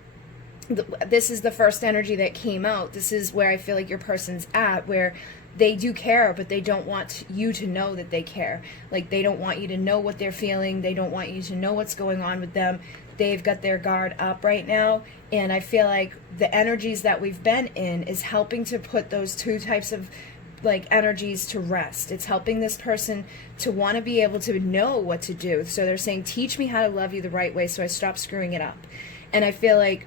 this is the first energy that came out. This is where I feel like your person's at, where they do care, but they don't want you to know that they care. Like they don't want you to know what they're feeling. They don't want you to know what's going on with them. They've got their guard up right now. And I feel like the energies that we've been in is helping to put those two types of like energies to rest. It's helping this person to want to be able to know what to do. So they're saying, teach me how to love you the right way so I stop screwing it up. And I feel like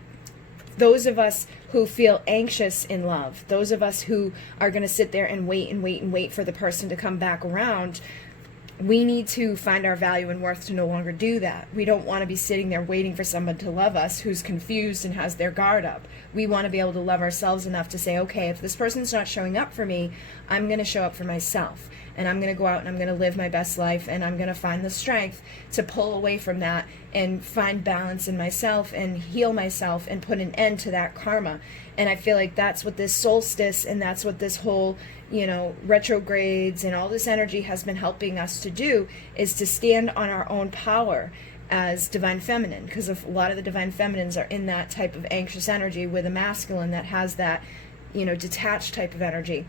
those of us who feel anxious in love, those of us who are going to sit there and wait and wait and wait for the person to come back around, we need to find our value and worth to no longer do that. We don't want to be sitting there waiting for someone to love us who's confused and has their guard up. We want to be able to love ourselves enough to say, okay, if this person's not showing up for me, I'm going to show up for myself. And I'm going to go out and I'm going to live my best life, and I'm going to find the strength to pull away from that and find balance in myself and heal myself and put an end to that karma. And I feel like that's what this solstice and that's what this whole, you know, retrogrades and all this energy has been helping us to do, is to stand on our own power as divine feminine, because a lot of the divine feminines are in that type of anxious energy with a masculine that has that, you know, detached type of energy.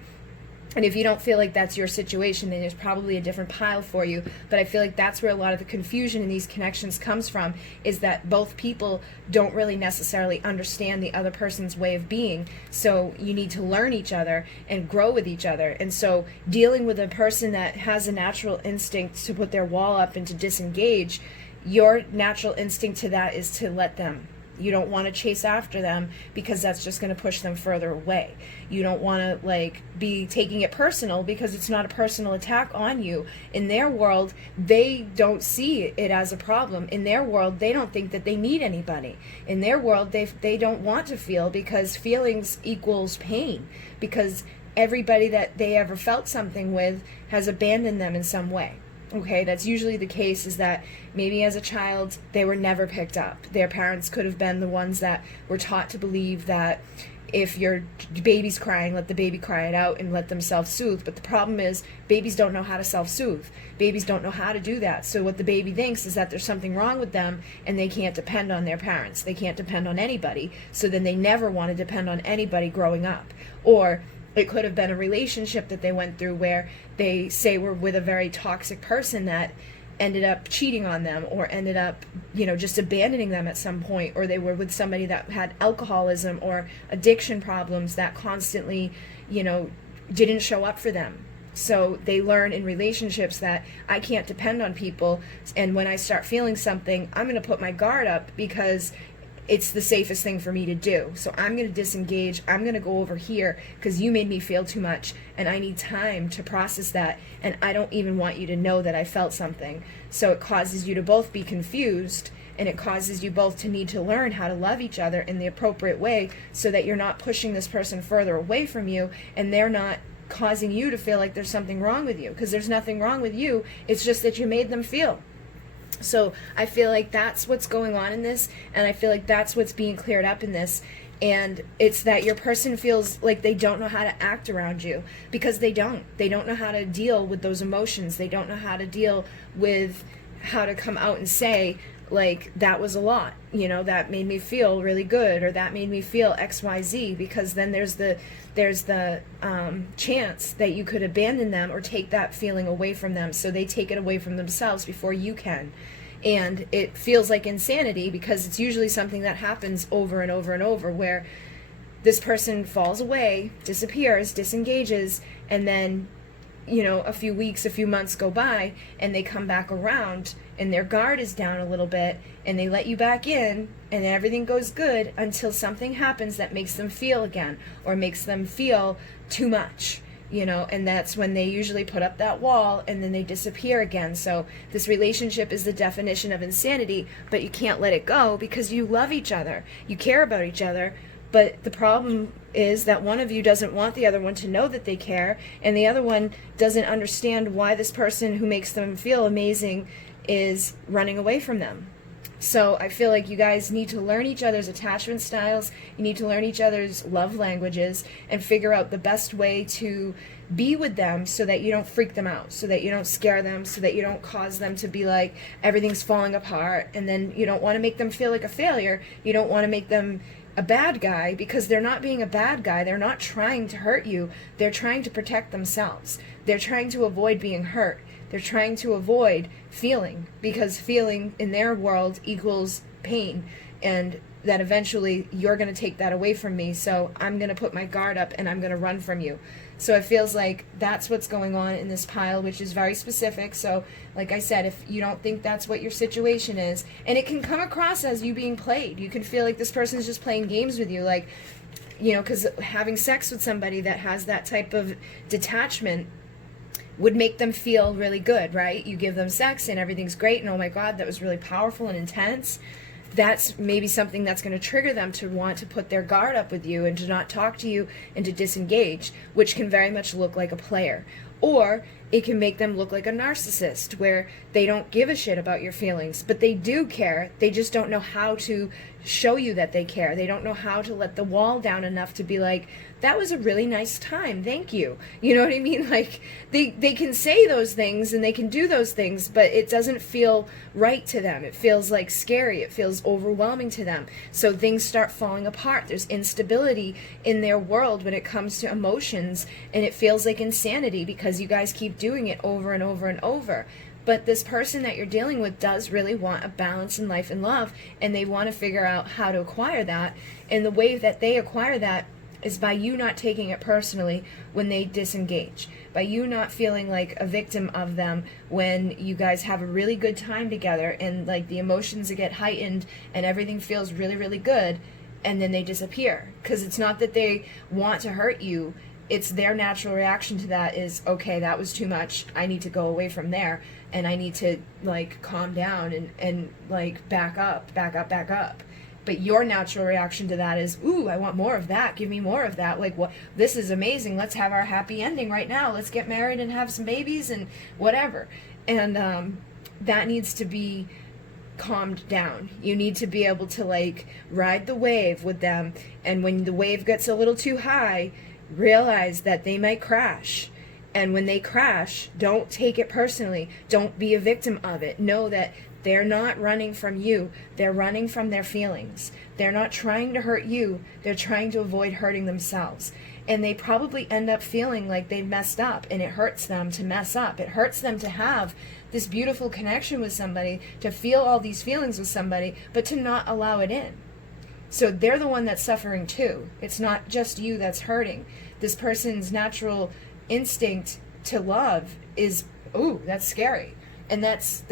And if you don't feel like that's your situation, then there's probably a different pile for you. But I feel like that's where a lot of the confusion in these connections comes from, is that both people don't really necessarily understand the other person's way of being. So you need to learn each other and grow with each other. And so dealing with a person that has a natural instinct to put their wall up and to disengage, your natural instinct to that is to let them. You don't want to chase after them, because that's just going to push them further away. You don't want to like be taking it personal, because it's not a personal attack on you. In their world, they don't see it as a problem. In their world, they don't think that they need anybody. In their world, they don't want to feel, because feelings equals pain, because everybody that they ever felt something with has abandoned them in some way. Okay, that's usually the case, is that maybe as a child they were never picked up. Their parents could have been the ones that were taught to believe that if your baby's crying, let the baby cry it out and let them self-soothe. But the problem is, babies don't know how to self-soothe. Babies don't know how to do that. So what the baby thinks is that there's something wrong with them, and they can't depend on their parents. They can't depend on anybody. So then they never want to depend on anybody growing up. Or it could have been a relationship that they went through where they say were with a very toxic person that ended up cheating on them, or ended up, you know, just abandoning them at some point, or they were with somebody that had alcoholism or addiction problems that constantly, you know, didn't show up for them. So they learn in relationships that I can't depend on people, and when I start feeling something, I'm going to put my guard up because it's the safest thing for me to do. So I'm going to disengage. I'm going to go over here because you made me feel too much, and I need time to process that, and I don't even want you to know that I felt something. So it causes you to both be confused, and it causes you both to need to learn how to love each other in the appropriate way, so that you're not pushing this person further away from you, and they're not causing you to feel like there's something wrong with you, because there's nothing wrong with you. It's just that you made them feel. So I feel like that's what's going on in this, and I feel like that's what's being cleared up in this. And it's that your person feels like they don't know how to act around you, because they don't know how to deal with those emotions. They don't know how to deal with how to come out and say, like that was a lot, you know, that made me feel really good, or that made me feel XYZ, because then there's the chance that you could abandon them or take that feeling away from them, so they take it away from themselves before you can. And it feels like insanity, because it's usually something that happens over and over and over, where this person falls away, disappears, disengages, and then, you know, a few weeks, a few months go by, and they come back around, and their guard is down a little bit, and they let you back in, and everything goes good until something happens that makes them feel again, or makes them feel too much, you know, and that's when they usually put up that wall, and then they disappear again. So this relationship is the definition of insanity, but you can't let it go because you love each other, you care about each other. But the problem is that one of you doesn't want the other one to know that they care, and the other one doesn't understand why this person who makes them feel amazing is running away from them. So I feel like you guys need to learn each other's attachment styles, you need to learn each other's love languages, and figure out the best way to be with them so that you don't freak them out, so that you don't scare them, so that you don't cause them to be like everything's falling apart, and then you don't want to make them feel like a failure, you don't want to make them a bad guy, because they're not being a bad guy. They're not trying to hurt you. They're trying to protect themselves. They're trying to avoid being hurt. They're trying to avoid feeling, because feeling in their world equals pain, and that eventually you're going to take that away from me, so I'm going to put my guard up and I'm going to run from you. So it feels like that's what's going on in this pile, which is very specific. So like I said, if you don't think that's what your situation is, and it can come across as you being played, you can feel like this person is just playing games with you, like, you know, because having sex with somebody that has that type of detachment would make them feel really good, right? You give them sex and everything's great, and oh my God, that was really powerful and intense. That's maybe something that's going to trigger them to want to put their guard up with you and to not talk to you and to disengage, which can very much look like a player. Or it can make them look like a narcissist, where they don't give a shit about your feelings, but they do care. They just don't know how to show you that they care. They don't know how to let the wall down enough to be like, that was a really nice time, thank you. You know what I mean? Like, they can say those things and they can do those things, but it doesn't feel right to them. It feels like scary. It feels overwhelming to them. So things start falling apart. There's instability in their world when it comes to emotions, and it feels like insanity because you guys keep doing it over and over and over. But this person that you're dealing with does really want a balance in life and love, and they want to figure out how to acquire that. And the way that they acquire that is by you not taking it personally when they disengage, by you not feeling like a victim of them when you guys have a really good time together and like the emotions get heightened and everything feels really, really good, and then they disappear. Because it's not that they want to hurt you, it's their natural reaction to that is, okay, that was too much, I need to go away from there, and I need to like calm down and like back up. But your natural reaction to that is, ooh, I want more of that, give me more of that, like, what, this is amazing, let's have our happy ending right now, let's get married and have some babies and whatever. And that needs to be calmed down. You need to be able to like ride the wave with them, and when the wave gets a little too high, realize that they might crash. And when they crash, don't take it personally. Don't be a victim of it. Know that they're not running from you. They're running from their feelings. They're not trying to hurt you. They're trying to avoid hurting themselves. And they probably end up feeling like they've messed up, and it hurts them to mess up. It hurts them to have this beautiful connection with somebody, to feel all these feelings with somebody, but to not allow it in. So they're the one that's suffering too. It's not just you that's hurting. This person's natural instinct to love is, ooh, that's scary. And that's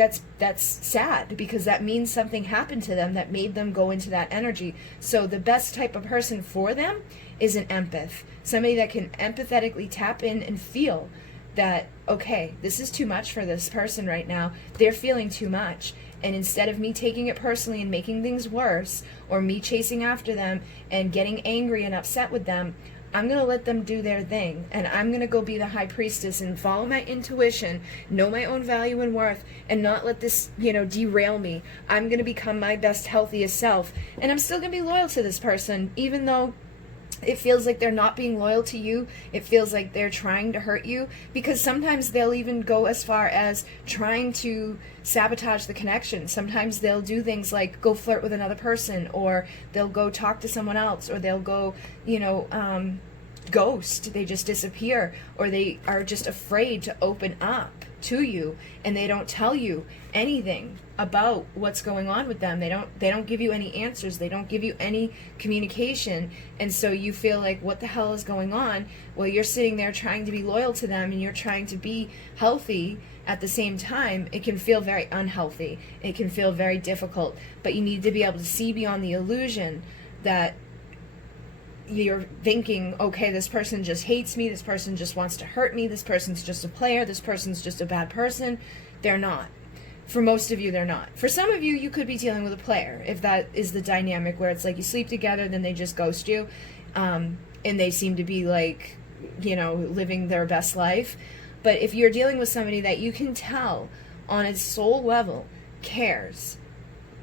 sad, because that means something happened to them that made them go into that energy. So the best type of person for them is an empath. Somebody that can empathetically tap in and feel that, okay, this is too much for this person right now. They're feeling too much. And instead of me taking it personally and making things worse, or me chasing after them and getting angry and upset with them, I'm going to let them do their thing, and I'm going to go be the high priestess and follow my intuition, know my own value and worth, and not let this, derail me. I'm going to become my best, healthiest self, and I'm still going to be loyal to this person, even though It feels like they're not being loyal to you. It feels like they're trying to hurt you, because sometimes they'll even go as far as trying to sabotage the connection. Sometimes they'll do things like go flirt with another person, or they'll go talk to someone else, or they'll go, ghost. They just disappear, or they are just afraid to open up to you, and they don't tell you anything about what's going on with them. They don't give you any answers. They don't give you any communication. And so you feel like, what the hell is going on? Well, you're sitting there trying to be loyal to them, and you're trying to be healthy at the same time. It can feel very unhealthy. It can feel very difficult, but you need to be able to see beyond the illusion that you're thinking, okay, this person just hates me, this person just wants to hurt me, this person's just a player, this person's just a bad person. They're not. For most of you, they're not. For some of you, you could be dealing with a player, if that is the dynamic where it's like you sleep together, then they just ghost you, and they seem to be like, living their best life. But if you're dealing with somebody that you can tell on a soul level cares,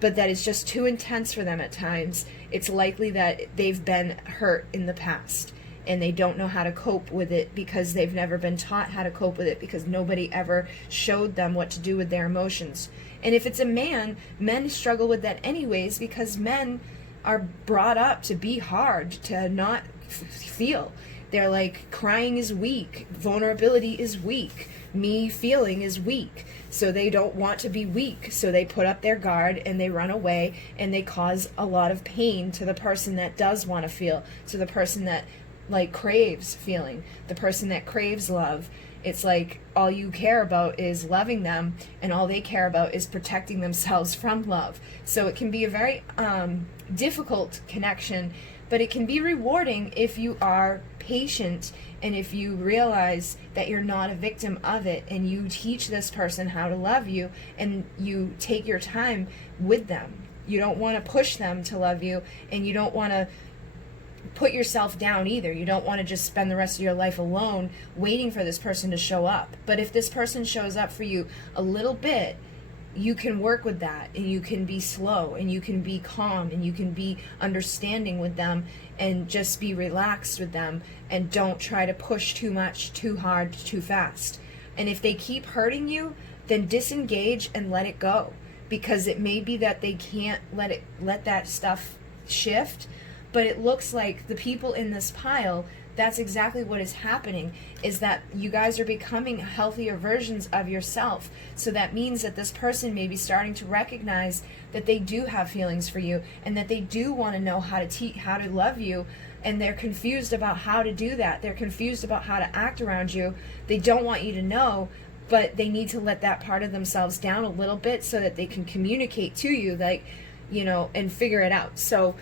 but that it's just too intense for them at times, it's likely that they've been hurt in the past, and they don't know how to cope with it because they've never been taught how to cope with it, because nobody ever showed them what to do with their emotions. And if it's a man, men struggle with that anyways, because men are brought up to be hard, to not feel. They're like, crying is weak, vulnerability is weak, me feeling is weak. So they don't want to be weak, so they put up their guard and they run away, and they cause a lot of pain to the person that does want to feel, to the person that craves feeling, the person that craves love. It's like all you care about is loving them, and all they care about is protecting themselves from love. So it can be a very difficult connection, but it can be rewarding if you are patient, and if you realize that you're not a victim of it, and you teach this person how to love you, and you take your time with them. You don't want to push them to love you, and you don't want to put yourself down either. You don't want to just spend the rest of your life alone waiting for this person to show up. But if this person shows up for you a little bit, you can work with that, and you can be slow, and you can be calm, and you can be understanding with them, and just be relaxed with them, and don't try to push too much, too hard, too fast. And if they keep hurting you, then disengage and let it go, because it may be that they can't let that stuff shift. But it looks like the people in this pile, that's exactly what is happening, is that you guys are becoming healthier versions of yourself. So that means that this person may be starting to recognize that they do have feelings for you, and that they do want to know how to love you, and they're confused about how to do that. They're confused about how to act around you. They don't want you to know, but they need to let that part of themselves down a little bit so that they can communicate to you, and figure it out. So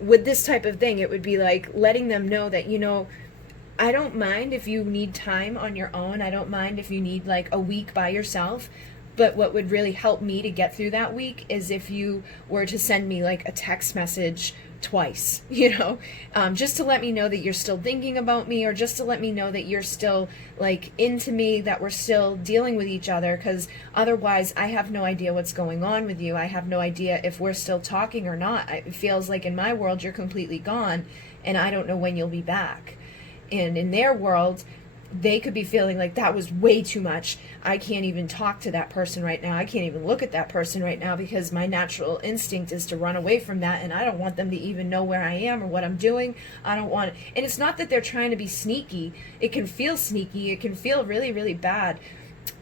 with this type of thing, it would be like letting them know that, I don't mind if you need time on your own. I don't mind if you need a week by yourself. But what would really help me to get through that week is if you were to send me a text message twice, just to let me know that you're still thinking about me, or just to let me know that you're still into me, that we're still dealing with each other, because otherwise I have no idea what's going on with you. I have no idea if we're still talking or not. It feels like in my world you're completely gone, and I don't know when you'll be back. And in their world, they could be feeling like that was way too much. I can't even talk to that person right now. I can't even look at that person right now, because my natural instinct is to run away from that, and I don't want them to even know where I am or what I'm doing. I don't want, and it's not that they're trying to be sneaky. It can feel sneaky. It can feel really, really bad.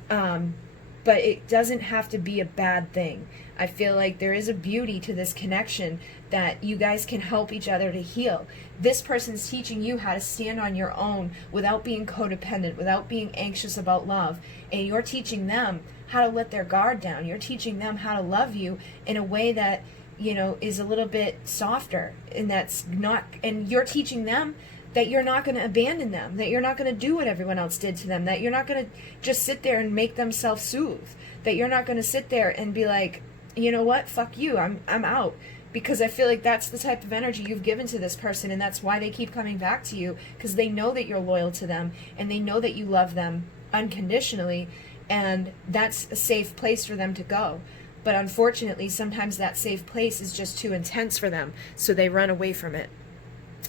But it doesn't have to be a bad thing. I feel like there is a beauty to this connection, that you guys can help each other to heal. This person's teaching you how to stand on your own without being codependent, without being anxious about love. And you're teaching them how to let their guard down. You're teaching them how to love you in a way that, is a little bit softer. And you're teaching them that you're not going to abandon them, that you're not going to do what everyone else did to them, that you're not going to just sit there and make them self-soothe, that you're not going to sit there and be like, you know what, fuck you, I'm out. Because I feel like that's the type of energy you've given to this person, and that's why they keep coming back to you, because they know that you're loyal to them, and they know that you love them unconditionally, and that's a safe place for them to go. But unfortunately, sometimes that safe place is just too intense for them, so they run away from it.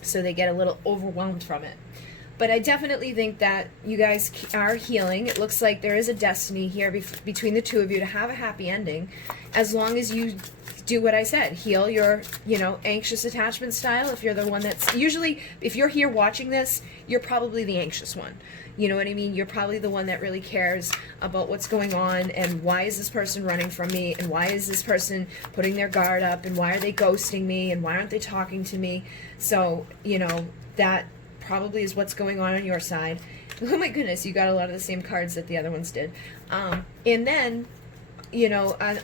So they get a little overwhelmed from it. But I definitely think that you guys are healing. It looks like there is a destiny here between the two of you to have a happy ending, as long as you do what I said. Heal your, anxious attachment style. If you're the one that's, usually, if you're here watching this, you're probably the anxious one. You know what I mean? You're probably the one that really cares about what's going on, and why is this person running from me, and why is this person putting their guard up, and why are they ghosting me, and why aren't they talking to me? So, that probably is what's going on your side. Oh my goodness, you got a lot of the same cards that the other ones did. And then,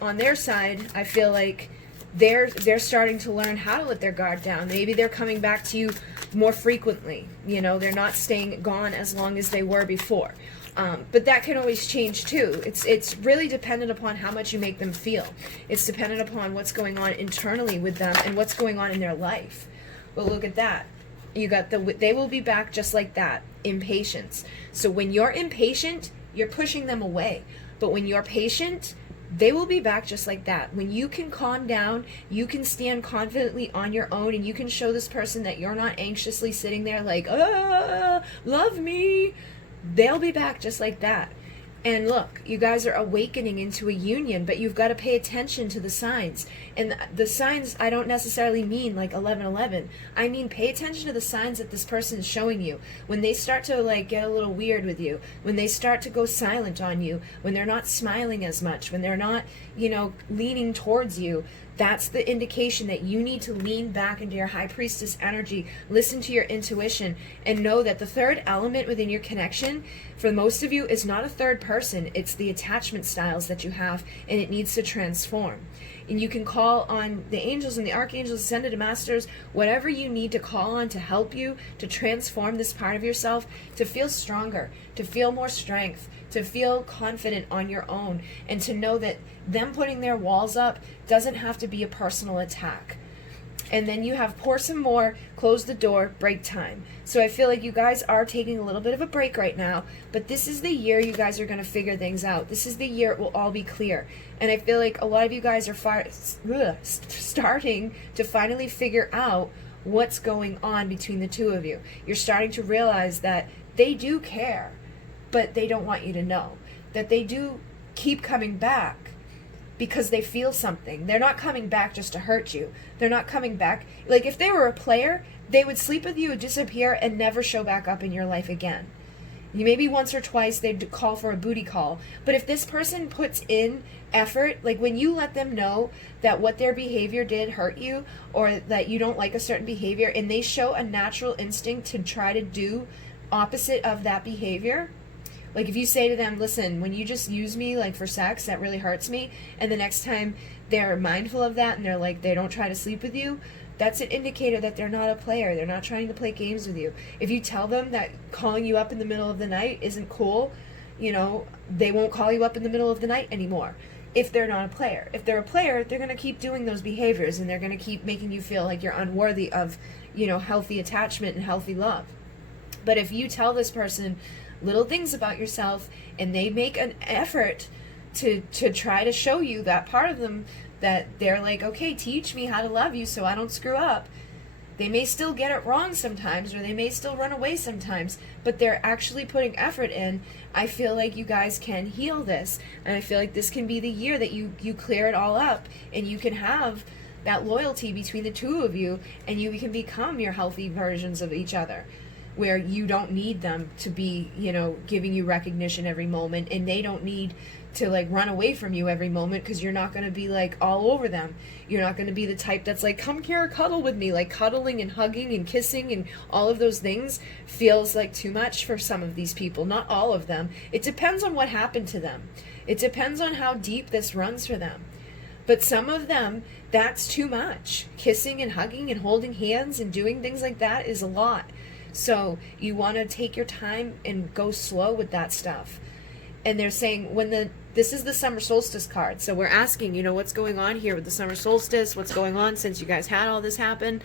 on their side, I feel like they're starting to learn how to let their guard down. Maybe they're coming back to you more frequently. They're not staying gone as long as they were before. But that can always change too. It's really dependent upon how much you make them feel. It's dependent upon what's going on internally with them and what's going on in their life. But look at that. You got they will be back just like that. Impatience. So when you're impatient, you're pushing them away. But when you're patient, they will be back just like that. When you can calm down, you can stand confidently on your own, and you can show this person that you're not anxiously sitting there like, love me. They'll be back just like that. And look, you guys are awakening into a union, but you've got to pay attention to the signs. And the signs, I don't necessarily mean like 11:11. I mean, pay attention to the signs that this person is showing you. When they start to get a little weird with you, when they start to go silent on you, when they're not smiling as much, when they're not, leaning towards you, that's the indication that you need to lean back into your high priestess energy, listen to your intuition, and know that the third element within your connection, for most of you, is not a third person. It's the attachment styles that you have, and it needs to transform. And you can call on the angels and the archangels, ascended masters, whatever you need to call on to help you to transform this part of yourself, to feel stronger, to feel more strength, to feel confident on your own, and to know that them putting their walls up doesn't have to be a personal attack. And then you have pour some more, close the door, break time. So I feel like you guys are taking a little bit of a break right now, but this is the year you guys are going to figure things out. This is the year it will all be clear. And I feel like a lot of you guys are starting to finally figure out what's going on between the two of you. You're starting to realize that they do care, but they don't want you to know. That they do keep coming back because they feel something. They're not coming back just to hurt you. They're not coming back. Like, if they were a player, they would sleep with you, disappear, and never show back up in your life again. Maybe once or twice they'd call for a booty call. But if this person puts in effort, like when you let them know that what their behavior did hurt you, or that you don't like a certain behavior, and they show a natural instinct to try to do opposite of that behavior, like if you say to them, listen, when you just use me like for sex, that really hurts me, and the next time they're mindful of that and they're like, they don't try to sleep with you, that's an indicator that they're not a player. They're not trying to play games with you. If you tell them that calling you up in the middle of the night isn't cool, they won't call you up in the middle of the night anymore. If they're not a player. If they're a player, they're going to keep doing those behaviors, and they're going to keep making you feel like you're unworthy of, healthy attachment and healthy love. But if you tell this person little things about yourself, and they make an effort to try to show you that part of them, that they're like, okay, teach me how to love you so I don't screw up. They may still get it wrong sometimes, or they may still run away sometimes, but they're actually putting effort in. I feel like you guys can heal this, and I feel like this can be the year that you clear it all up, and you can have that loyalty between the two of you, and you can become your healthy versions of each other, where you don't need them to be, giving you recognition every moment, and they don't need to run away from you every moment, because you're not going to be all over them. You're not going to be the type that's like, come here, cuddle with me. Cuddling and hugging and kissing and all of those things feels like too much for some of these people. Not all of them. It depends on what happened to them. It depends on how deep this runs for them. But some of them, that's too much. Kissing and hugging and holding hands and doing things like that is a lot. So you want to take your time and go slow with that stuff. And they're saying this is the summer solstice card. So we're asking, what's going on here with the summer solstice? What's going on since you guys had all this happen?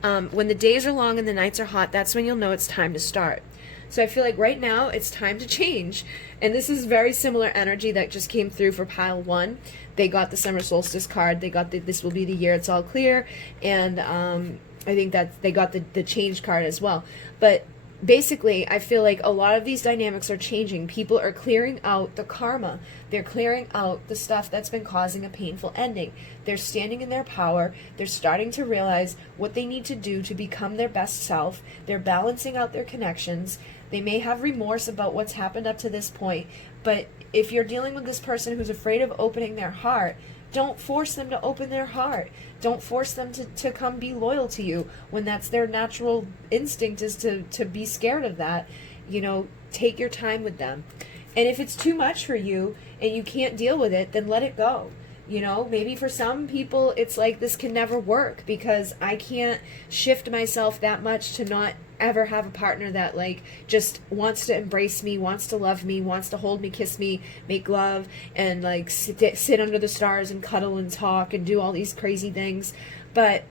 When the days are long and the nights are hot, that's when you'll know it's time to start. So I feel like right now it's time to change. And this is very similar energy that just came through for pile 1. They got the summer solstice card. They got this will be the year it's all clear. And I think that they got the change card as well. But basically, I feel like a lot of these dynamics are changing. People are clearing out the karma. They're clearing out the stuff that's been causing a painful ending. They're standing in their power. They're starting to realize what they need to do to become their best self. They're balancing out their connections. They may have remorse about what's happened up to this point, but if you're dealing with this person who's afraid of opening their heart, don't force them to open their heart. Don't force them to come be loyal to you when that's their natural instinct, is to be scared of that. You know, take your time with them. And if it's too much for you and you can't deal with it, then let it go. You know, maybe for some people it's like, this can never work because I can't shift myself that much to not ever have a partner that like just wants to embrace me, wants to love me, wants to hold me, kiss me, make love, and like sit under the stars and cuddle and talk and do all these crazy things. But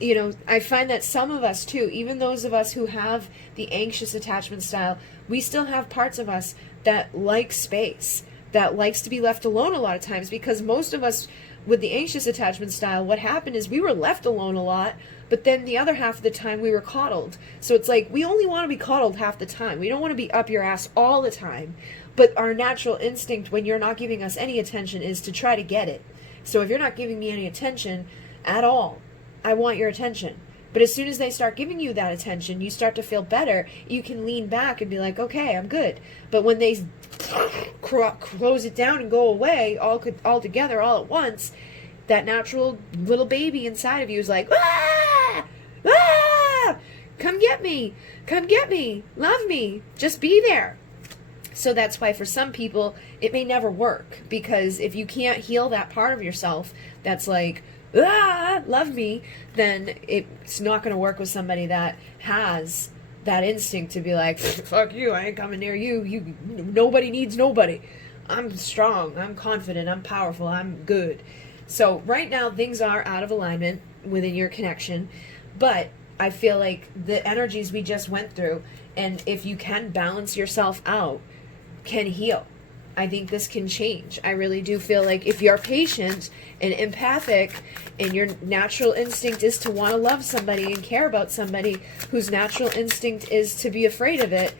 you know, I find that some of us too, even those of us who have the anxious attachment style, we still have parts of us that like space, that likes to be left alone a lot of times, because most of us with the anxious attachment style, what happened is we were left alone a lot, but then the other half of the time we were coddled. So it's like, we only want to be coddled half the time. We don't want to be up your ass all the time. But our natural instinct when you're not giving us any attention is to try to get it. So if you're not giving me any attention at all, I want your attention. But as soon as they start giving you that attention, you start to feel better. You can lean back and be like, okay, I'm good. But when they close it down and go away all together, all at once, that natural little baby inside of you is like, ah! Ah! Come get me. Come get me. Love me. Just be there. So that's why for some people, it may never work. Because if you can't heal that part of yourself that's like, ah, love me, then it's not going to work with somebody that has that instinct to be like, fuck you, I ain't coming near you. Nobody needs nobody. I'm strong, I'm confident, I'm powerful, I'm good. So right now things are out of alignment within your connection, but I feel like the energies we just went through, and if you can balance yourself out, can heal. I think this can change. I really do feel like if you're patient and empathic and your natural instinct is to want to love somebody and care about somebody whose natural instinct is to be afraid of it,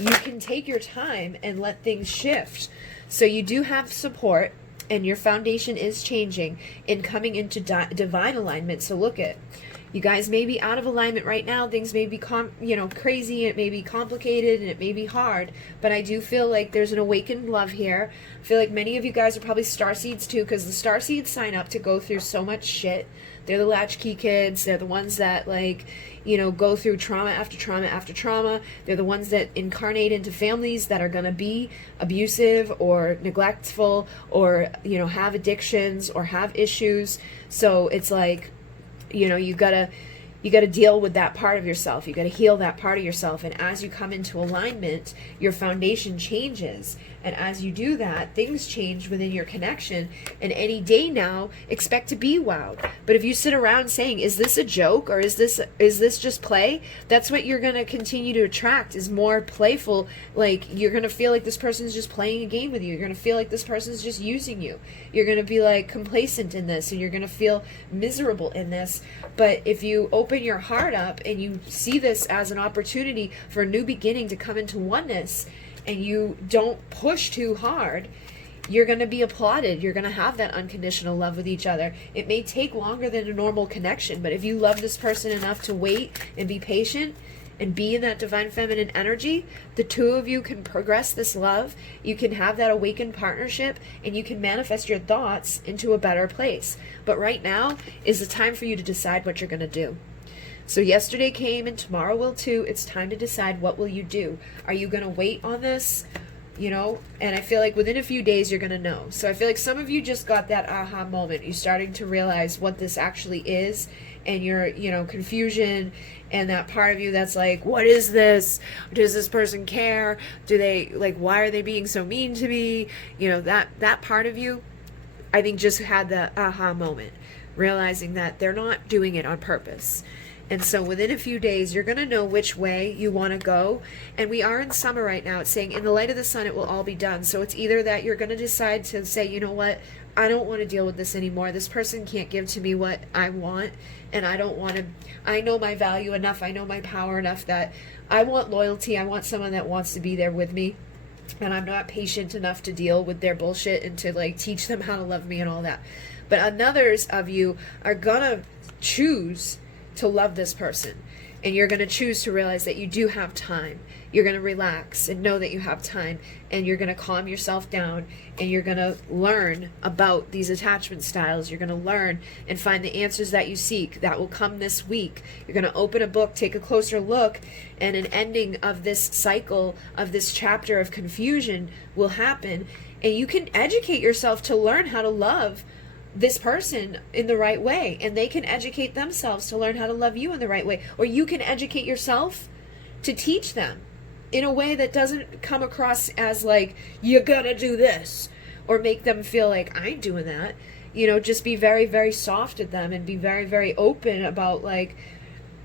you can take your time and let things shift. So you do have support and your foundation is changing and coming into divine alignment. So look at, you guys may be out of alignment right now. Things may be crazy. It may be complicated and it may be hard. But I do feel like there's an awakened love here. I feel like many of you guys are probably starseeds too, because the starseeds sign up to go through so much shit. They're the latchkey kids. They're the ones that go through trauma after trauma after trauma. They're the ones that incarnate into families that are going to be abusive or neglectful or, have addictions or have issues. So it's like, you gotta deal with that part of yourself. You gotta heal that part of yourself. And as you come into alignment, your foundation changes. And as you do that, things change within your connection. And any day now, expect to be wowed. But if you sit around saying, is this a joke or is this just play? That's what you're gonna continue to attract, is more playful. Like, you're gonna feel like this person's just playing a game with you. You're gonna feel like this person's just using you. You're gonna be like complacent in this, and you're gonna feel miserable in this. But if you open your heart up and you see this as an opportunity for a new beginning to come into oneness, and you don't push too hard, you're going to be applauded. You're going to have that unconditional love with each other. It may take longer than a normal connection, but if you love this person enough to wait and be patient and be in that divine feminine energy, the two of you can progress this love. You can have that awakened partnership, and you can manifest your thoughts into a better place. But right now is the time for you to decide what you're going to do. So yesterday came and tomorrow will too. It's time to decide, what will you do? Are you going to wait on this? And I feel like within a few days you're going to know. So I feel like some of you just got that aha moment. You're starting to realize what this actually is, and your, confusion and that part of you that's like, what is this? Does this person care? Do they, why are they being so mean to me? That part of you, I think, just had the aha moment, realizing that they're not doing it on purpose. And so within a few days, you're going to know which way you want to go. And we are in summer right now. It's saying in the light of the sun, it will all be done. So it's either that you're going to decide to say, you know what, I don't want to deal with this anymore. This person can't give to me what I want. And I don't want to, I know my value enough. I know my power enough that I want loyalty. I want someone that wants to be there with me. And I'm not patient enough to deal with their bullshit and to like teach them how to love me and all that. But others of you are going to choose to love this person, and you're going to choose to realize that you do have time. You're going to relax and know that you have time, and you're going to calm yourself down, and you're going to learn about these attachment styles. You're going to learn and find the answers that you seek. That will come this week. You're going to open a book, take a closer look, and an ending of this cycle, of this chapter of confusion will happen, and you can educate yourself to learn how to love this person in the right way, and they can educate themselves to learn how to love you in the right way, or you can educate yourself to teach them in a way that doesn't come across as like, you gotta do this, or make them feel like, I ain't doing that. You know, just be very, very soft with them and be very, very open about like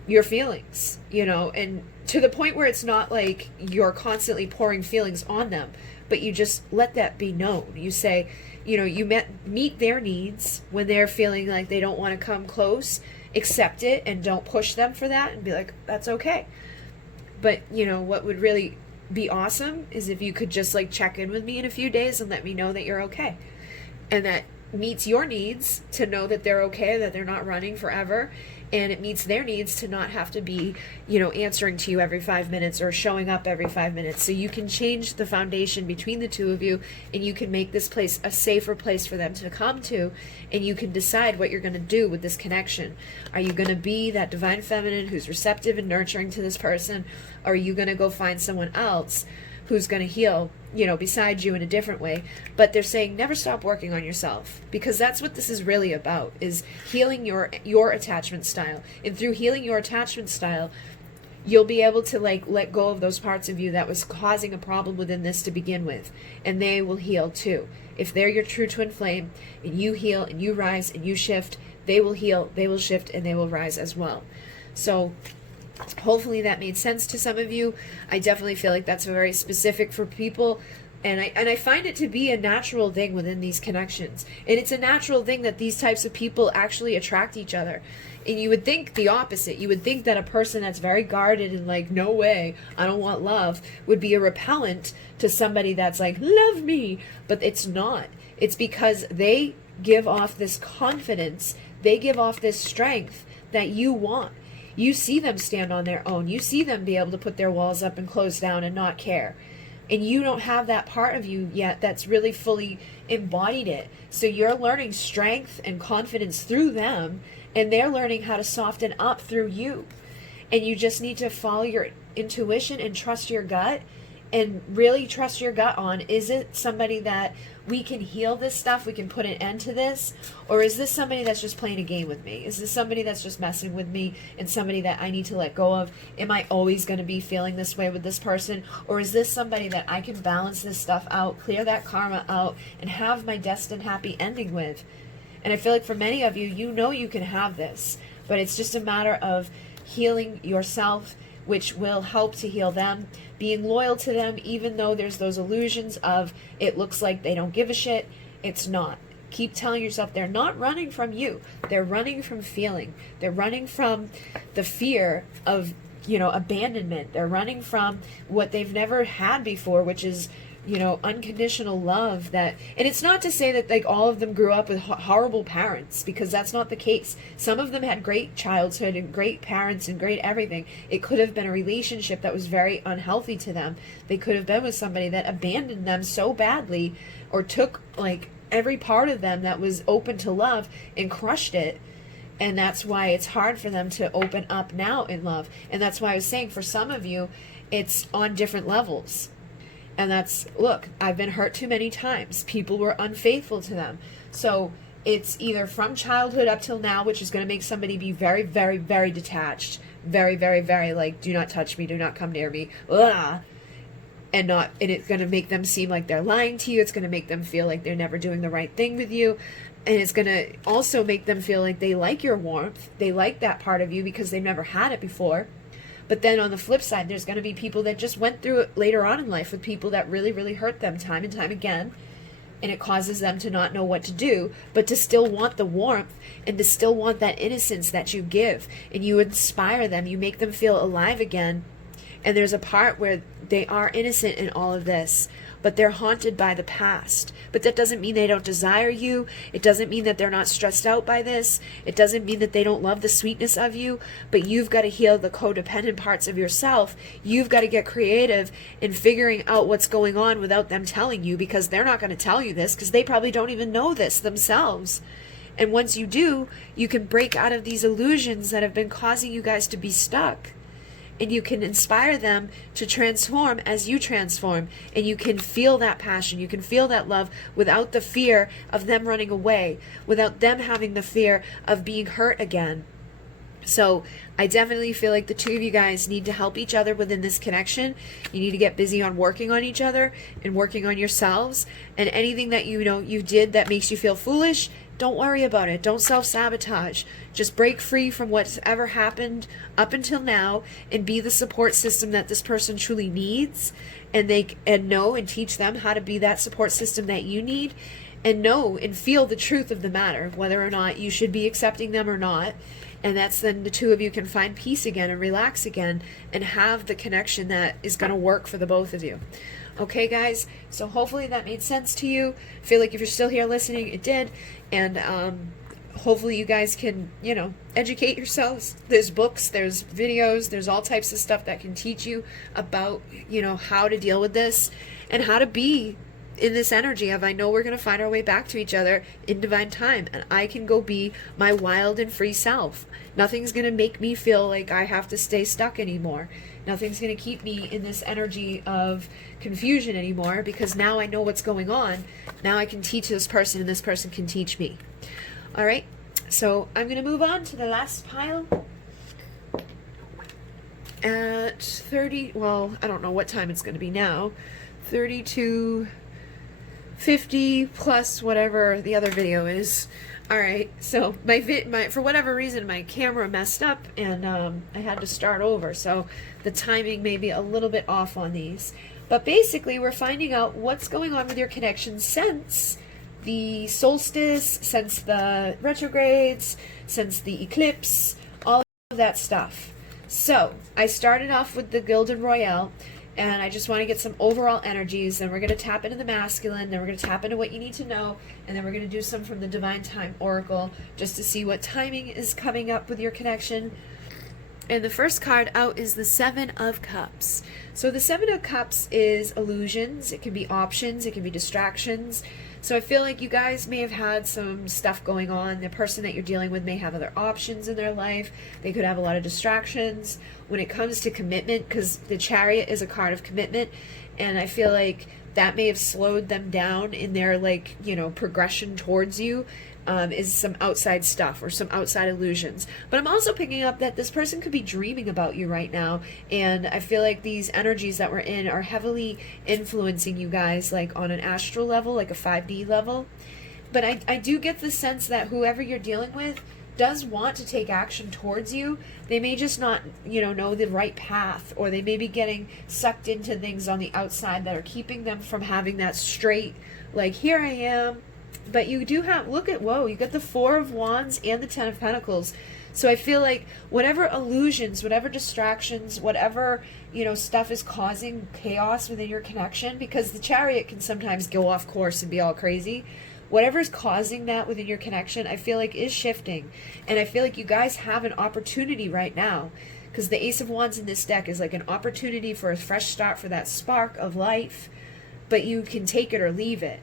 your feelings, you know, and to the point where it's not like you're constantly pouring feelings on them, but you just let that be known. You say, you know, you meet their needs when they're feeling like they don't want to come close, accept it, and don't push them for that, and be like, that's okay. But, you know, what would really be awesome is if you could just like check in with me in a few days and let me know that you're okay. And that meets your needs to know that they're okay, that they're not running forever. And it meets their needs to not have to be, you know, answering to you every 5 minutes or showing up every 5 minutes. So you can change the foundation between the two of you, and you can make this place a safer place for them to come to, and you can decide what you're going to do with this connection. Are you going to be that divine feminine who's receptive and nurturing to this person, or are you going to go find someone else who's going to heal, you know, beside you in a different way? But they're saying never stop working on yourself, because that's what this is really about, is healing your attachment style. And through healing your attachment style, you'll be able to like let go of those parts of you that was causing a problem within this to begin with, and they will heal too. If they're your true twin flame and you heal and you rise and you shift, they will heal, they will shift, and they will rise as well. So hopefully that made sense to some of you. I definitely feel like that's very specific for people, and I find it to be a natural thing within these connections. And it's a natural thing that these types of people actually attract each other. And you would think the opposite. You would think that a person that's very guarded and like, no way, I don't want love, would be a repellent to somebody that's like, love me. But it's not. It's because they give off this confidence, they give off this strength that you want. You see them stand on their own. You see them be able to put their walls up and close down and not care. And you don't have that part of you yet that's really fully embodied it. So you're learning strength and confidence through them, and they're learning how to soften up through you. And you just need to follow your intuition and trust your gut, and really trust your gut on, is it somebody that we can heal this stuff, we can put an end to this, or is this somebody that's just playing a game with me? Is this somebody that's just messing with me and somebody that I need to let go of? Am I always going to be feeling this way with this person? Or is this somebody that I can balance this stuff out, clear that karma out, and have my destined happy ending with? And I feel like for many of you, you know you can have this, but it's just a matter of healing yourself, which will help to heal them, being loyal to them, even though there's those illusions of it looks like they don't give a shit. It's not. Keep telling yourself they're not running from you. They're running from feeling. They're running from the fear of, you know, abandonment. They're running from what they've never had before, which is, you know, unconditional love. That, and it's not to say that like all of them grew up with horrible parents, because that's not the case. Some of them had great childhood and great parents and great everything. It could have been a relationship that was very unhealthy to them. They could have been with somebody that abandoned them so badly, or took like every part of them that was open to love and crushed it. And that's why it's hard for them to open up now in love. And that's why I was saying, for some of you, it's on different levels. And that's, look, I've been hurt too many times. People were unfaithful to them. So it's either from childhood up till now, which is going to make somebody be very, very, very detached. Very, very, very like, do not touch me, do not come near me. Ugh. and it's going to make them seem like they're lying to you. It's going to make them feel like they're never doing the right thing with you. And it's going to also make them feel like they like your warmth. They like that part of you because they've never had it before. But then on the flip side, there's going to be people that just went through it later on in life with people that really, really hurt them time and time again. And it causes them to not know what to do, but to still want the warmth and to still want that innocence that you give. And you inspire them. You make them feel alive again. And there's a part where they are innocent in all of this, but they're haunted by the past. But that doesn't mean they don't desire you. It doesn't mean that they're not stressed out by this. It doesn't mean that they don't love the sweetness of you. But you've got to heal the codependent parts of yourself. You've got to get creative in figuring out what's going on without them telling you, because they're not going to tell you this because they probably don't even know this themselves. And once you do, you can break out of these illusions that have been causing you guys to be stuck. And you can inspire them to transform as you transform. And you can feel that passion. You can feel that love without the fear of them running away, without them having the fear of being hurt again. So I definitely feel like the two of you guys need to help each other within this connection. You need to get busy on working on each other and working on yourselves. And anything that you did that makes you feel foolish, don't worry about it. Don't self-sabotage. Just break free from what's ever happened up until now and be the support system that this person truly needs. And know and teach them how to be that support system that you need. And know and feel the truth of the matter, whether or not you should be accepting them or not. And that's then the two of you can find peace again and relax again and have the connection that is going to work for the both of you. Okay, guys? So hopefully that made sense to you. I feel like if you're still here listening, it did. And hopefully you guys can, educate yourselves. There's books, there's videos, there's all types of stuff that can teach you about, how to deal with this and how to be in this energy of, I know we're going to find our way back to each other in divine time, and I can go be my wild and free self. Nothing's going to make me feel like I have to stay stuck anymore. Nothing's going to keep me in this energy of confusion anymore, because now I know what's going on. Now I can teach this person and this person can teach me. All right, so I'm going to move on to the last pile. At 30, well, I don't know what time it's going to be now. 32:50 plus whatever the other video is. All right, so my for whatever reason my camera messed up and I had to start over, so the timing may be a little bit off on these. But basically, we're finding out what's going on with your connection since the solstice, since the retrogrades, since the eclipse, all of that stuff. So I started off with the Gilded Royale. And I just want to get some overall energies. Then we're going to tap into the masculine. Then we're going to tap into what you need to know. And then we're going to do some from the Divine Time Oracle just to see what timing is coming up with your connection. And the first card out is the Seven of Cups. So the Seven of Cups is illusions. It can be options. It can be distractions. So I feel like you guys may have had some stuff going on. The person that you're dealing with may have other options in their life. They could have a lot of distractions. When it comes to commitment, because the Chariot is a card of commitment, and I feel like that may have slowed them down in their progression towards you, is some outside stuff or some outside illusions. But I'm also picking up that this person could be dreaming about you right now, and I feel like these energies that we're in are heavily influencing you guys, like on an astral level, like a 5D level. But I do get the sense that whoever you're dealing with does want to take action towards you. They may just not, know the right path, or they may be getting sucked into things on the outside that are keeping them from having that straight, like, here I am. But you do have, you got the Four of Wands and the Ten of Pentacles. So I feel like whatever illusions, whatever distractions, whatever, stuff is causing chaos within your connection, because the Chariot can sometimes go off course and be all crazy. Whatever's causing that within your connection, I feel like is shifting. And I feel like you guys have an opportunity right now, because the Ace of Wands in this deck is like an opportunity for a fresh start, for that spark of life. But you can take it or leave it.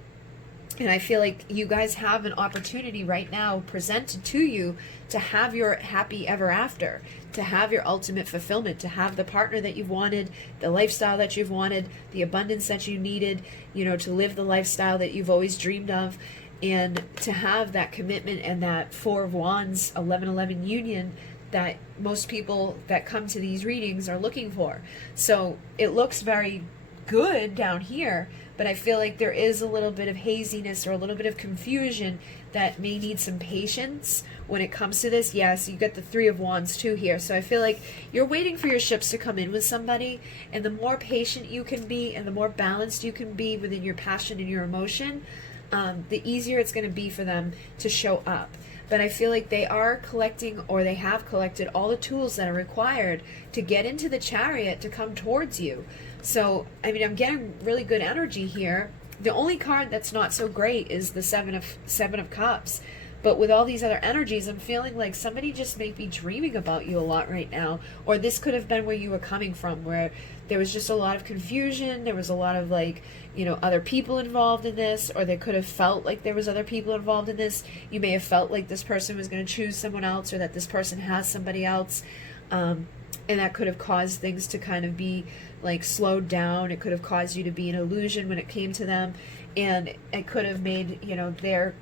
And I feel like you guys have an opportunity right now presented to you to have your happy ever after, to have your ultimate fulfillment, to have the partner that you've wanted, the lifestyle that you've wanted, the abundance that you needed, to live the lifestyle that you've always dreamed of, and to have that commitment and that Four of Wands, 11-11 union that most people that come to these readings are looking for. So it looks very good down here, but I feel like there is a little bit of haziness or a little bit of confusion that may need some patience when it comes to this. Yes, you get the Three of Wands too here. So I feel like you're waiting for your ships to come in with somebody, and the more patient you can be and the more balanced you can be within your passion and your emotion, the easier it's going to be for them to show up. But I feel like they are collecting, or they have collected, all the tools that are required to get into the Chariot to come towards you. So, I mean, I'm getting really good energy here. The only card that's not so great is the Seven of Cups. But with all these other energies, I'm feeling like somebody just may be dreaming about you a lot right now. Or this could have been where you were coming from, where there was just a lot of confusion. There was a lot of, like, you know, other people involved in this. Or they could have felt like there was other people involved in this. You may have felt like this person was going to choose someone else, or that this person has somebody else. And that could have caused things to kind of be, like, slowed down. It could have caused you to be an illusion when it came to them. And it could have made, you know, their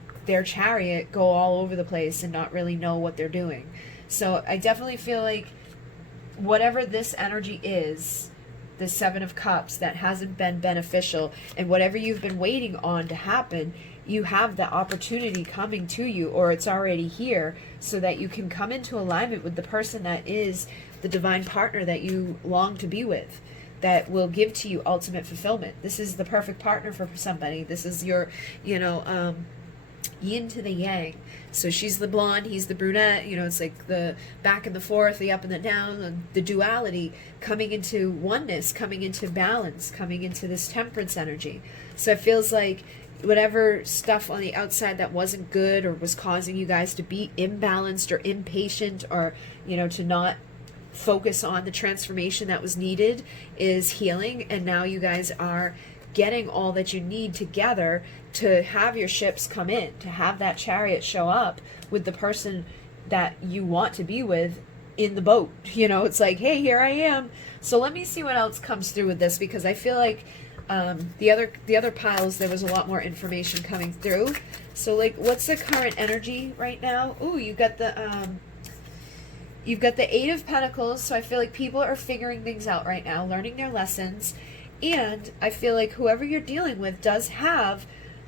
chariot go all over the place and not really know what they're doing. So I definitely feel like whatever this energy is, the Seven of Cups, that hasn't been beneficial, and whatever you've been waiting on to happen, you have the opportunity coming to you, or it's already here, so that you can come into alignment with the person that is the divine partner that you long to be with, that will give to you ultimate fulfillment. This is the perfect partner for somebody. This is your, you know, yin to the yang. So she's the blonde, he's the brunette, you know, it's like the back and the forth, the up and the down, the duality, coming into oneness, coming into balance, coming into this temperance energy. So it feels like whatever stuff on the outside that wasn't good, or was causing you guys to be imbalanced or impatient, or, you know, to not focus on the transformation that was needed, is healing. And now you guys are getting all that you need together to have your ships come in, to have that chariot show up with the person that you want to be with in the boat. You know, it's like, hey, here I am. So let me see what else comes through with this, because I feel like the other piles, there was a lot more information coming through. So, like, what's the current energy right now? Ooh, you've got the Eight of Pentacles. So I feel like people are figuring things out right now, learning their lessons. And I feel like whoever you're dealing with does have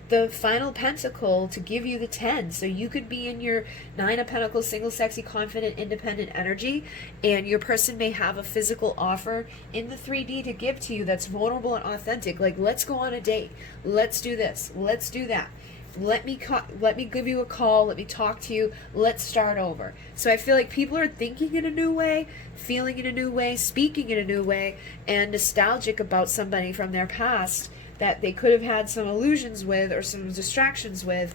the final pentacle to give you the 10. So you could be in your Nine of Pentacles, single, sexy, confident, independent energy, and your person may have a physical offer in the 3D to give to you that's vulnerable and authentic. Like, let's go on a date. Let's do this. Let's do that. Let me give you a call. Let me talk to you. Let's start over. So I feel like people are thinking in a new way, feeling in a new way, speaking in a new way, and nostalgic about somebody from their past that they could have had some illusions with or some distractions with,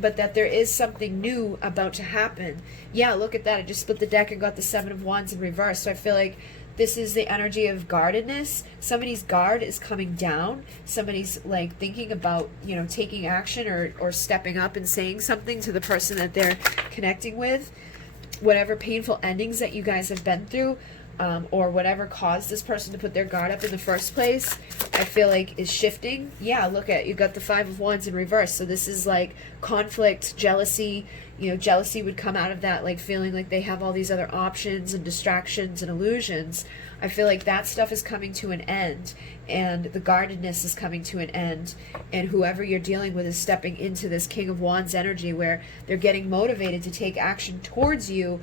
but that there is something new about to happen. Yeah, look at that. I just split the deck and got the Seven of Wands in reverse. So I feel like this is the energy of guardedness. Somebody's guard is coming down. Somebody's, like, thinking about, you know, taking action or stepping up and saying something to the person that they're connecting with. Whatever painful endings that you guys have been through, or whatever caused this person to put their guard up in the first place, I feel like is shifting. Yeah, look at, you got the Five of Wands in reverse. So this is like conflict, jealousy. You know, jealousy would come out of that, like feeling like they have all these other options and distractions and illusions. I feel like that stuff is coming to an end, and the guardedness is coming to an end, and whoever you're dealing with is stepping into this King of Wands energy where they're getting motivated to take action towards you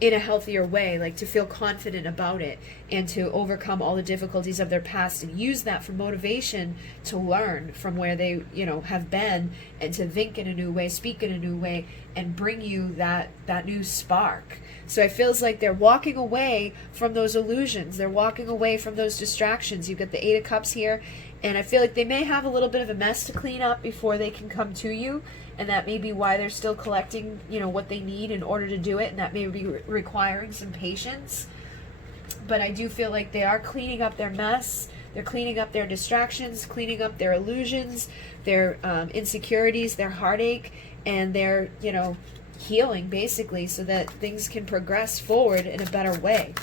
in a healthier way, like to feel confident about it and to overcome all the difficulties of their past and use that for motivation to learn from where they, you know, have been, and to think in a new way, speak in a new way, and bring you that new spark. So it feels like they're walking away from those illusions. They're walking away from those distractions. You've got the Eight of Cups here, and I feel like they may have a little bit of a mess to clean up before they can come to you. And that may be why they're still collecting, you know, what they need in order to do it. And that may be requiring some patience. But I do feel like they are cleaning up their mess. They're cleaning up their distractions, cleaning up their illusions, their insecurities, their heartache. And they're, you know, healing, basically, so that things can progress forward in a better way.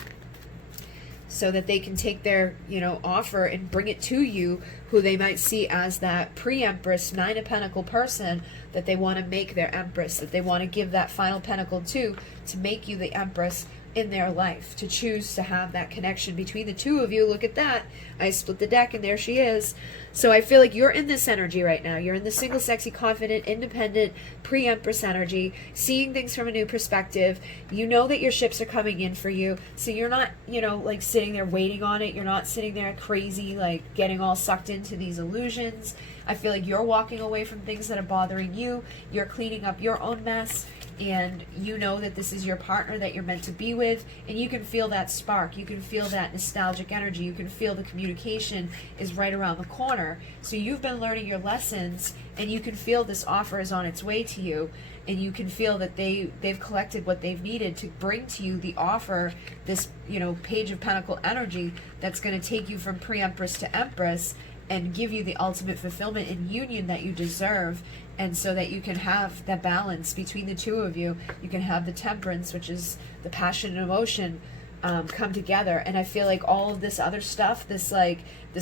So that they can take their, you know, offer and bring it to you, who they might see as that pre-empress, Nine of Pentacle person that they want to make their empress, that they want to give that final pentacle to make you the empress in their life, to choose to have that connection between the two of you. Look at that. I split the deck and there she is. So I feel like you're in this energy right now. You're in the single, sexy, confident, independent, pre-Empress energy, seeing things from a new perspective. You know that your ships are coming in for you. So you're not, you know, like sitting there waiting on it. You're not sitting there crazy, like getting all sucked into these illusions. I feel like you're walking away from things that are bothering you. You're cleaning up your own mess, and you know that this is your partner that you're meant to be with, and you can feel that spark. You can feel that nostalgic energy. You can feel the communication is right around the corner. So you've been learning your lessons, and you can feel this offer is on its way to you, and you can feel that they've collected what they've needed to bring to you the offer, this, you know, Page of Pentacle energy that's going to take you from pre-Empress to Empress and give you the ultimate fulfillment and union that you deserve. And so that you can have that balance between the two of you. You can have the temperance, which is the passion and emotion, come together. And I feel like all of this other stuff, this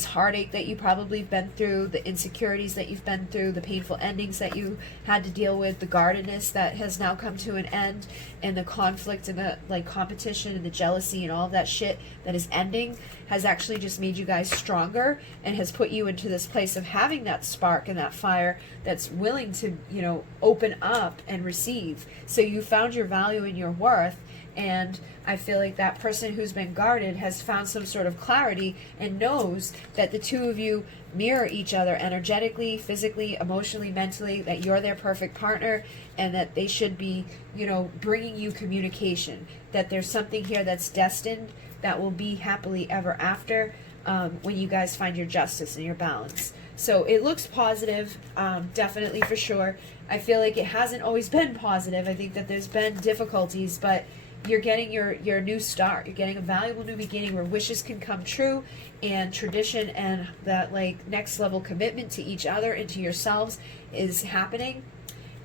heartache that you probably have been through, the insecurities that you've been through, the painful endings that you had to deal with, the guardedness that has now come to an end, and the conflict and the like competition and the jealousy and all of that shit that is ending, has actually just made you guys stronger and has put you into this place of having that spark and that fire that's willing to, you know, open up and receive. So you found your value and your worth. And I feel like that person who's been guarded has found some sort of clarity and knows that the two of you mirror each other energetically, physically, emotionally, mentally, that you're their perfect partner, and that they should be, you know, bringing you communication, that there's something here that's destined that will be happily ever after when you guys find your justice and your balance. So it looks positive, definitely, for sure. I feel like it hasn't always been positive. I think that there's been difficulties, but you're getting your new start. You're getting a valuable new beginning where wishes can come true, and tradition and that like next level commitment to each other and to yourselves is happening.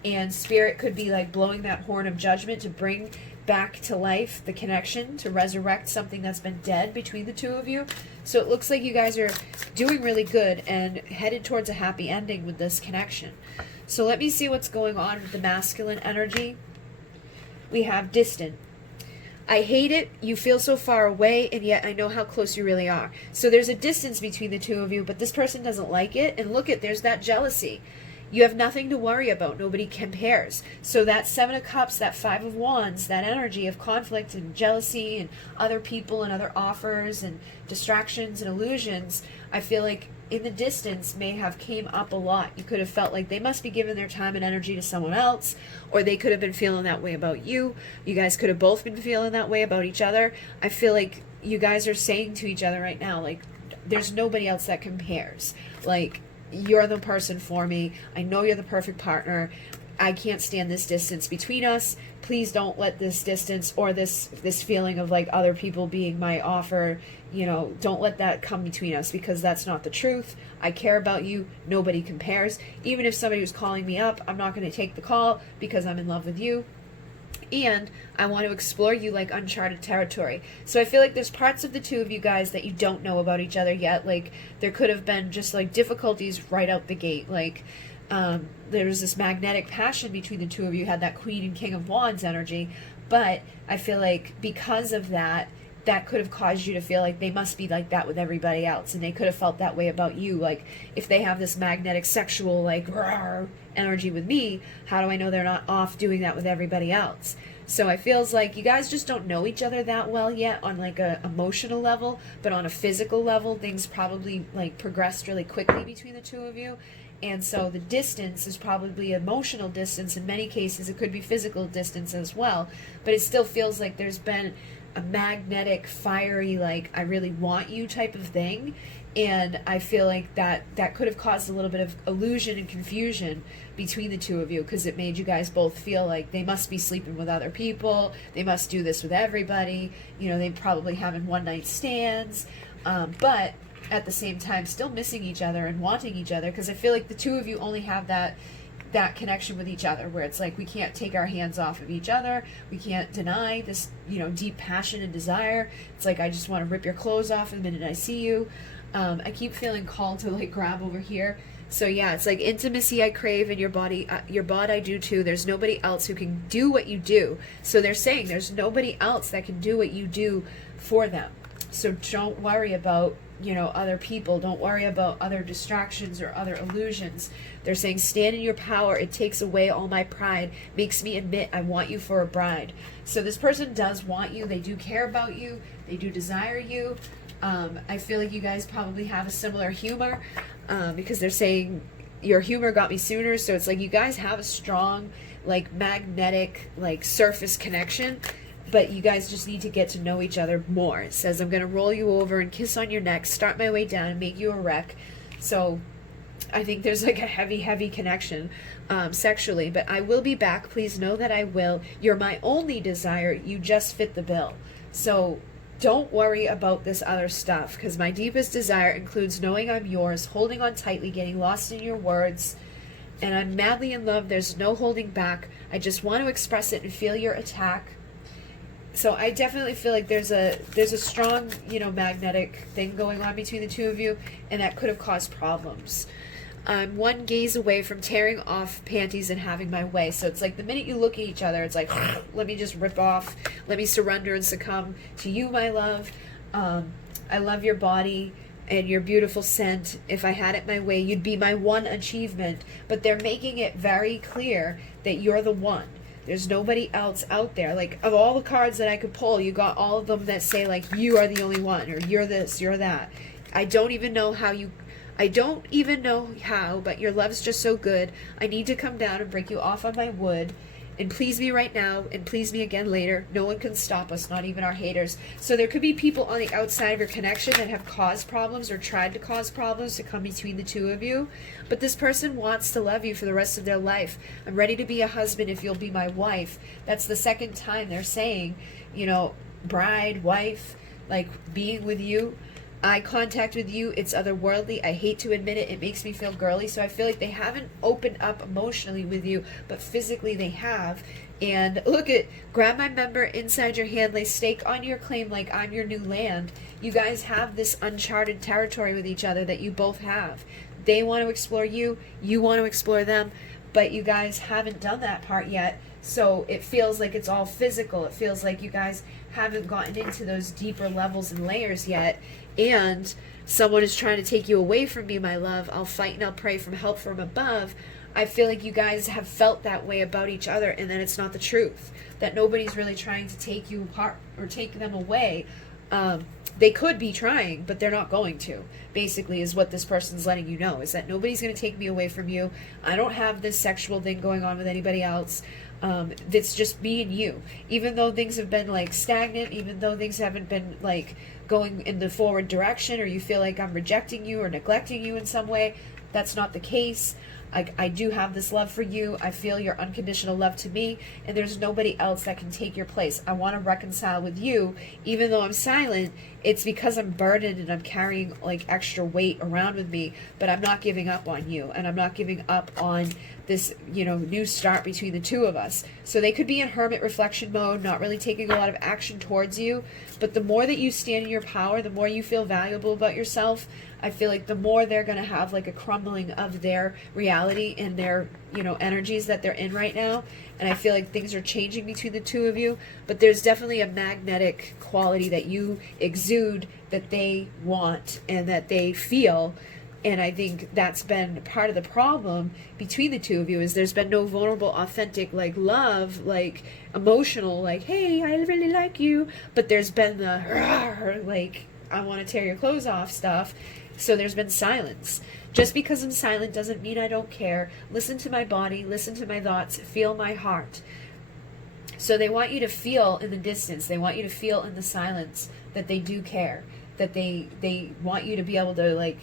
And spirit could be like blowing that horn of judgment to bring back to life the connection, to resurrect something that's been dead between the two of you. So it looks like you guys are doing really good and headed towards a happy ending with this connection. So let me see what's going on with the masculine energy. We have distant. I hate it. You feel so far away, and yet I know how close you really are. So there's a distance between the two of you, but this person doesn't like it. And look at, there's that jealousy. You have nothing to worry about. Nobody compares. So that Seven of Cups, that Five of Wands, that energy of conflict and jealousy and other people and other offers and distractions and illusions, I feel like in the distance may have came up a lot. You could have felt like they must be giving their time and energy to someone else, or they could have been feeling that way about you. You guys could have both been feeling that way about each other. I feel like you guys are saying to each other right now, like, there's nobody else that compares. Like, you're the person for me. I know you're the perfect partner. I can't stand this distance between us. Please don't let this distance or this feeling of like other people being my offer, you know, don't let that come between us, because that's not the truth. I care about you. Nobody compares. Even if somebody was calling me up, I'm not going to take the call because I'm in love with you. And I want to explore you like uncharted territory. So I feel like there's parts of the two of you guys that you don't know about each other yet. Like there could have been just like difficulties right out the gate. Like there was this magnetic passion between the two of you, had that Queen and King of Wands energy. But I feel like because of that, that could have caused you to feel like they must be like that with everybody else, and they could have felt that way about you. Like if they have this magnetic sexual like rawr energy with me, how do I know they're not off doing that with everybody else? So it feels like you guys just don't know each other that well yet on like a emotional level, but on a physical level things probably like progressed really quickly between the two of you. And so the distance is probably emotional distance. In many cases it could be physical distance as well, but it still feels like there's been a magnetic, fiery, like I really want you type of thing. And I feel like that could have caused a little bit of illusion and confusion between the two of you, because it made you guys both feel like they must be sleeping with other people, they must do this with everybody, you know, they probably having one night stands, but at the same time still missing each other and wanting each other, because I feel like the two of you only have that connection with each other where it's like we can't take our hands off of each other, we can't deny this, you know, deep passion and desire. It's like I just want to rip your clothes off the minute I see you. I keep feeling called to like grab over here So yeah, it's like intimacy I crave in your body I do too. There's nobody else who can do what you do. So they're saying there's nobody else that can do what you do for them. So don't worry about, you know, other people. Don't worry about other distractions or other illusions. They're saying stand in your power. It takes away all my pride, makes me admit I want you for a bride. So this person does want you. They do care about you. They do desire you. I feel like you guys probably have a similar humor, because they're saying your humor got me sooner. So it's like you guys have a strong, like, magnetic, like, surface connection, but you guys just need to get to know each other more. It says, I'm going to roll you over and kiss on your neck, start my way down, and make you a wreck. So I think there's like a heavy connection sexually, but I will be back. Please know that I will. You're my only desire. You just fit the bill. So don't worry about this other stuff, because my deepest desire includes knowing I'm yours, holding on tightly, getting lost in your words, and I'm madly in love. There's no holding back. I just want to express it and feel your attack. So I definitely feel like there's a strong, you know, magnetic thing going on between the two of you, and that could have caused problems. I'm one gaze away from tearing off panties and having my way. So it's like the minute you look at each other, it's like, let me just rip off. Let me surrender and succumb to you, my love. I love your body and your beautiful scent. If I had it my way, you'd be my one achievement. But they're making it very clear that you're the one. There's nobody else out there. Like, of all the cards that I could pull, you got all of them that say, like, you are the only one, or you're this, you're that. I don't even know how, but your love's just so good. I need to come down and break you off on my wood. And please me right now, and please me again later. No one can stop us, not even our haters. So there could be people on the outside of your connection that have caused problems or tried to cause problems to come between the two of you. But this person wants to love you for the rest of their life. I'm ready to be a husband if you'll be my wife. That's the second time they're saying, you know, bride, wife, like being with you. Eye contact with you, it's otherworldly. I hate to admit it, it makes me feel girly. So I feel like they haven't opened up emotionally with you, but physically they have. And look at, grab my member inside your hand, lay stake on your claim like I'm your new land. You guys have this uncharted territory with each other that you both have. They want to explore you, you want to explore them, but you guys haven't done that part yet. So it feels like it's all physical. It feels like you guys haven't gotten into those deeper levels and layers yet. And someone is trying to take you away from me, my love. I'll fight and I'll pray for help from above. I feel like you guys have felt that way about each other, and then it's not the truth. That nobody's really trying to take you apart or take them away. They could be trying, but they're not going to, basically, is what this person's letting you know, is that nobody's going to take me away from you. I don't have this sexual thing going on with anybody else. It's just me and you. Even though things have been, like, stagnant, even though things haven't been, like, going in the forward direction, or you feel like I'm rejecting you or neglecting you in some way, that's not the case. I do have this love for you. I feel your unconditional love to me, and there's nobody else that can take your place. I want to reconcile with you. Even though I'm silent, it's because I'm burdened and I'm carrying like extra weight around with me, but I'm not giving up on you, and I'm not giving up on this, you know, new start between the two of us. So they could be in hermit reflection mode, not really taking a lot of action towards you, but the more that you stand in your power, the more you feel valuable about yourself, I feel like the more they're going to have like a crumbling of their reality and their, you know, energies that they're in right now. And I feel like things are changing between the two of you, but there's definitely a magnetic quality that you exude that they want and that they feel. And I think that's been part of the problem between the two of you, is there's been no vulnerable, authentic, like, love, like, emotional, like, hey, I really like you. But there's been the, like, I want to tear your clothes off stuff. So there's been silence. Just because I'm silent doesn't mean I don't care. Listen to my body, listen to my thoughts, feel my heart. So they want you to feel in the distance, they want you to feel in the silence that they do care, that they want you to be able to, like,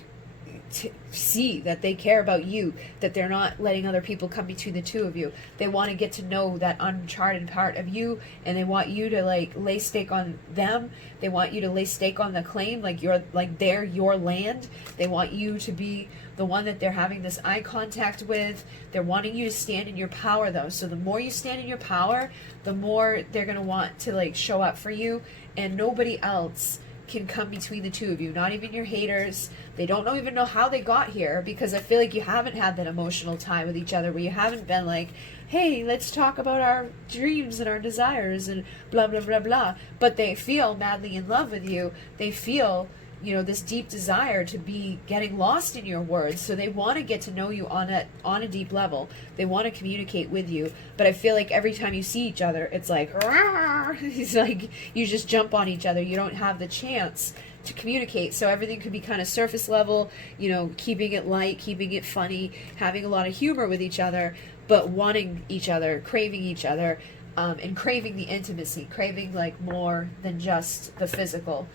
to see that they care about you, that they're not letting other people come between the two of you. They want to get to know that uncharted part of you, and they want you to, like, lay stake on them. They want you to lay stake on the claim, like you're, like, they're your land. They want you to be the one that they're having this eye contact with. They're wanting you to stand in your power, though. So the more you stand in your power, the more they're going to want to, like, show up for you, and nobody else can come between the two of you. Not even your haters. They don't even know how they got here, because I feel like you haven't had that emotional tie with each other where you haven't been like, hey, let's talk about our dreams and our desires and blah, blah, blah, blah. But they feel madly in love with you. They feel, you know, this deep desire to be getting lost in your words. So they want to get to know you on a deep level. They want to communicate with you. But I feel like every time you see each other, it's like, it's like you just jump on each other. You don't have the chance to communicate. So everything could be kind of surface level, you know, keeping it light, keeping it funny, having a lot of humor with each other, but wanting each other, craving each other, and craving the intimacy, craving like more than just the physical.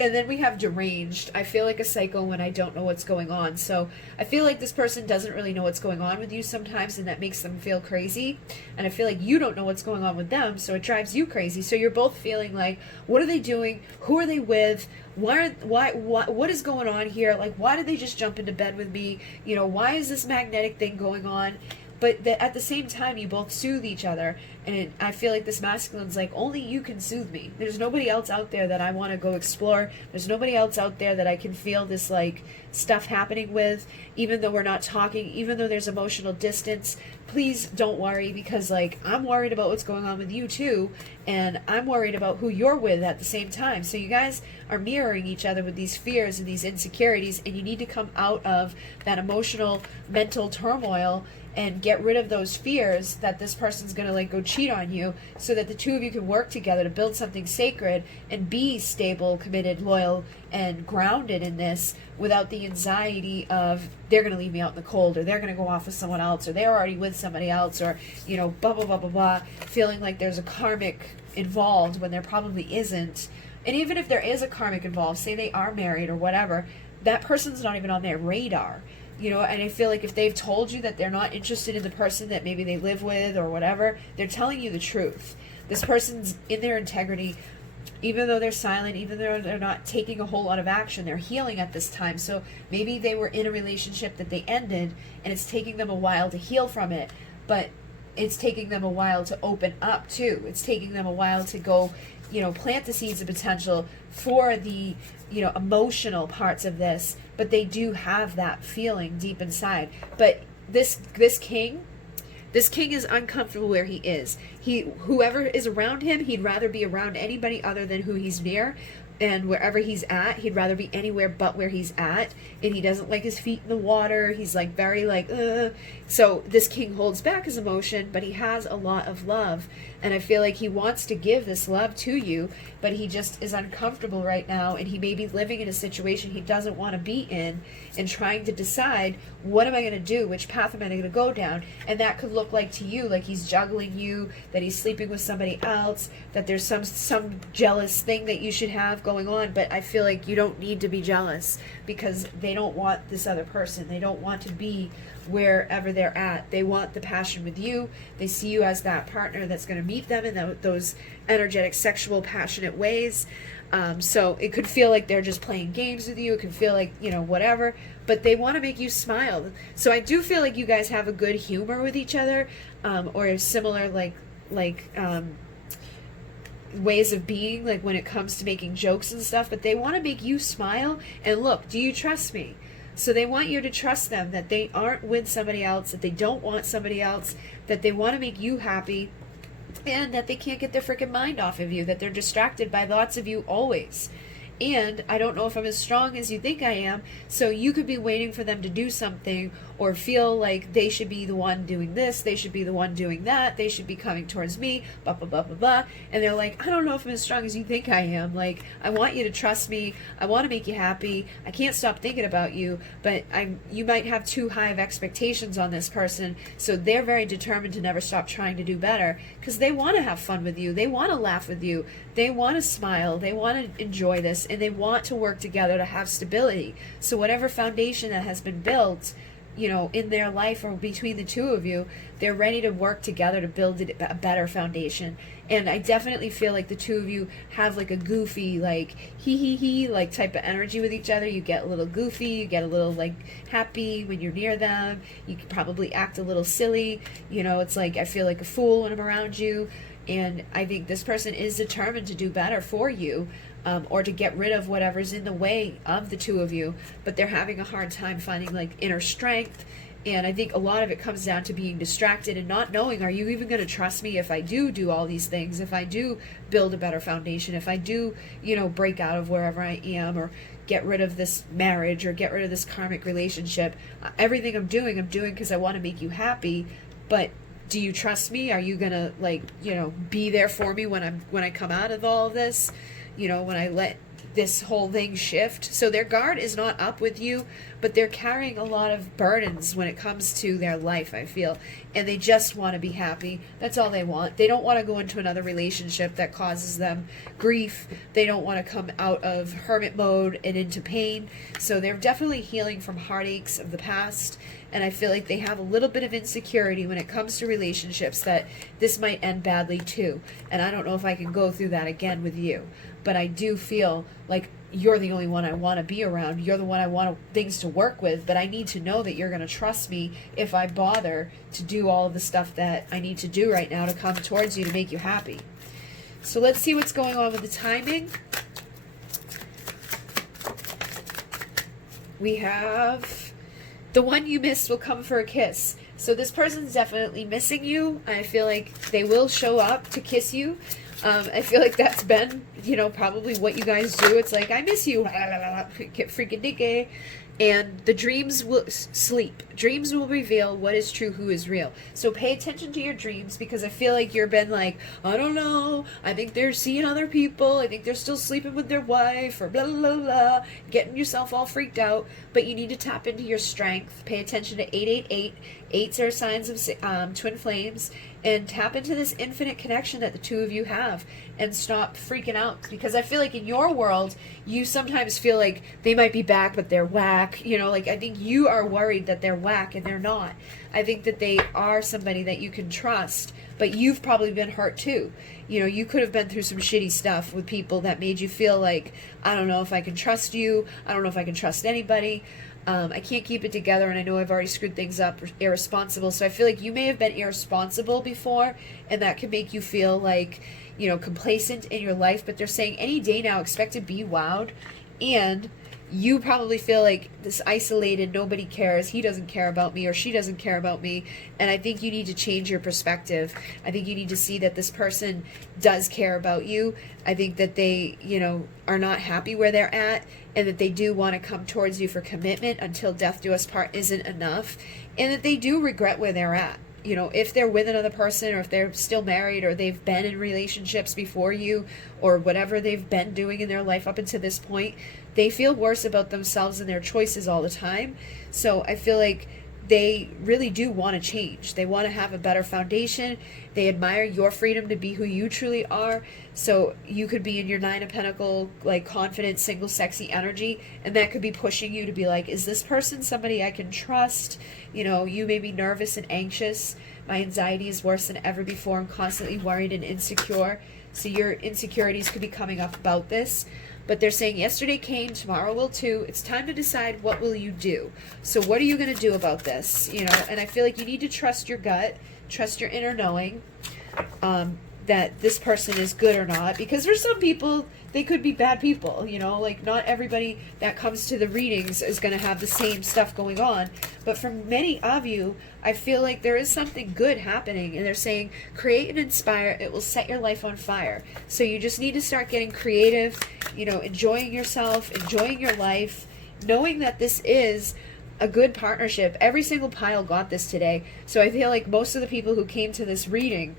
And then we have deranged. I feel like a psycho when I don't know what's going on. So I feel like this person doesn't really know what's going on with you sometimes, and that makes them feel crazy. And I feel like you don't know what's going on with them, so it drives you crazy. So you're both feeling like, what are they doing? Who are they with? What is going on here? Like, why did they just jump into bed with me? You know, why is this magnetic thing going on? But at the same time, you both soothe each other. And I feel like this masculine's like, only you can soothe me. There's nobody else out there that I want to go explore. There's nobody else out there that I can feel this, like, stuff happening with. Even though we're not talking, even though there's emotional distance, please don't worry, because, like, I'm worried about what's going on with you, too. And I'm worried about who you're with at the same time. So you guys are mirroring each other with these fears and these insecurities. And you need to come out of that emotional, mental turmoil and get rid of those fears that this person's going to, like, go cheat on you, so that the two of you can work together to build something sacred and be stable, committed, loyal, and grounded in this, without the anxiety of they're going to leave me out in the cold, or they're going to go off with someone else, or they're already with somebody else, or, you know, blah, blah, blah, blah, blah, feeling like there's a karmic involved when there probably isn't. And even if there is a karmic involved, say they are married or whatever, that person's not even on their radar. You know, and I feel like if they've told you that they're not interested in the person that maybe they live with or whatever, they're telling you the truth. This person's in their integrity, even though they're silent, even though they're not taking a whole lot of action, they're healing at this time. So maybe they were in a relationship that they ended, and it's taking them a while to heal from it, but it's taking them a while to open up too. It's taking them a while to go, you know, plant the seeds of potential for the, you know, emotional parts of this, but they do have that feeling deep inside. But this king is uncomfortable where he is. Whoever is around him, he'd rather be around anybody other than who he's near. And wherever he's at, he'd rather be anywhere but where he's at. And he doesn't like his feet in the water. He's like very like, So this king holds back his emotion, but he has a lot of love. And I feel like he wants to give this love to you, but he just is uncomfortable right now. And he may be living in a situation he doesn't want to be in, and trying to decide, what am I going to do? Which path am I going to go down? And that could look like to you, like he's juggling you, that he's sleeping with somebody else, that there's some jealous thing that you should have going on. But I feel like you don't need to be jealous, because they don't want this other person. They don't want to be wherever they're at. They want the passion with you. They see you as that partner that's going to meet them in those energetic, sexual, passionate ways. So it could feel like they're just playing games with you. It could feel like, you know, whatever, but they want to make you smile. So I do feel like you guys have a good humor with each other, or similar, like ways of being, like when it comes to making jokes and stuff, but they want to make you smile. And look, do you trust me? So they want you to trust them, that they aren't with somebody else, that they don't want somebody else, that they want to make you happy, and that they can't get their freaking mind off of you, that they're distracted by thoughts of you always. And I don't know if I'm as strong as you think I am, so you could be waiting for them to do something, or feel like they should be the one doing this, they should be the one doing that, they should be coming towards me, blah, blah, blah, blah, blah. And they're like, I don't know if I'm as strong as you think I am. Like, I want you to trust me. I want to make you happy. I can't stop thinking about you, but you might have too high of expectations on this person, so they're very determined to never stop trying to do better, because they want to have fun with you. They want to laugh with you. They want to smile. They want to enjoy this, and they want to work together to have stability. So whatever foundation that has been built, you know, in their life or between the two of you, they're ready to work together to build a better foundation. And I definitely feel like the two of you have like a goofy, like he like type of energy with each other. You get a little goofy, you get a little like happy when you're near them. You can probably act a little silly. You know, it's like I feel like a fool when I'm around you. And I think this person is determined to do better for you. or to get rid of whatever's in the way of the two of you, but they're having a hard time finding like inner strength. And I think a lot of it comes down to being distracted and not knowing, are you even going to trust me if I do all these things, if I do build a better foundation, if I do, break out of wherever I am, or get rid of this marriage, or get rid of this karmic relationship. Everything I'm doing because I want to make you happy, but do you trust me? Are you going to be there for me when I come out of all of this? When I let this whole thing shift. So their guard is not up with you, but they're carrying a lot of burdens when it comes to their life, I feel. And they just want to be happy. That's all they want. They don't want to go into another relationship that causes them grief. They don't want to come out of hermit mode and into pain. So they're definitely healing from heartaches of the past. And I feel like they have a little bit of insecurity when it comes to relationships, that this might end badly too. And I don't know if I can go through that again with you. But I do feel like you're the only one I want to be around. You're the one I want things to work with. But I need to know that you're going to trust me if I bother to do all of the stuff that I need to do right now to come towards you to make you happy. So let's see what's going on with the timing. We have the one you missed will come for a kiss. So this person's definitely missing you. I feel like they will show up to kiss you. I feel like that's been, probably what you guys do. It's like, I miss you. Get freaking dicky. And the dreams will sleep. Dreams will reveal what is true, who is real. So pay attention to your dreams, because I feel like you've been like, I don't know, I think they're seeing other people, I think they're still sleeping with their wife, or blah, blah, blah, getting yourself all freaked out. But you need to tap into your strength. Pay attention to 888. Eights are signs of twin flames. And tap into this infinite connection that the two of you have, and stop freaking out. Because I feel like in your world, you sometimes feel like they might be back, but they're whack. I think you are worried that they're whack, and they're not. I think that they are somebody that you can trust, but you've probably been hurt too. You could have been through some shitty stuff with people that made you feel like, I don't know if I can trust you. I don't know if I can trust anybody. I can't keep it together, and I know I've already screwed things up, irresponsible. So I feel like you may have been irresponsible before, and that could make you feel like, complacent in your life. But they're saying any day now, expect to be wowed. And you probably feel like this isolated, nobody cares, he doesn't care about me, or she doesn't care about me. And I think you need to change your perspective. I think you need to see that this person does care about you. I think that they, are not happy where they're at, and that they do want to come towards you for commitment until death do us part isn't enough, and that they do regret where they're at. If they're with another person, or if they're still married, or they've been in relationships before you, or whatever they've been doing in their life up until this point, they feel worse about themselves and their choices all the time. So I feel like they really do want to change. They want to have a better foundation. They admire your freedom to be who you truly are. So you could be in your 9 of Pentacles, like confident, single, sexy energy, and that could be pushing you to be like, is this person somebody I can trust? You may be nervous and anxious. My anxiety is worse than ever before. I'm constantly worried and insecure. So your insecurities could be coming up about this. But they're saying yesterday came, tomorrow will too. It's time to decide, what will you do? So what are you going to do about this? And I feel like you need to trust your gut, trust your inner knowing, that this person is good or not. Because for some people, they could be bad people, not everybody that comes to the readings is going to have the same stuff going on. But for many of you, I feel like there is something good happening, and they're saying, create and inspire, it will set your life on fire. So you just need to start getting creative, enjoying yourself, enjoying your life, knowing that this is a good partnership. Every single pile got this today. So I feel like most of the people who came to this reading,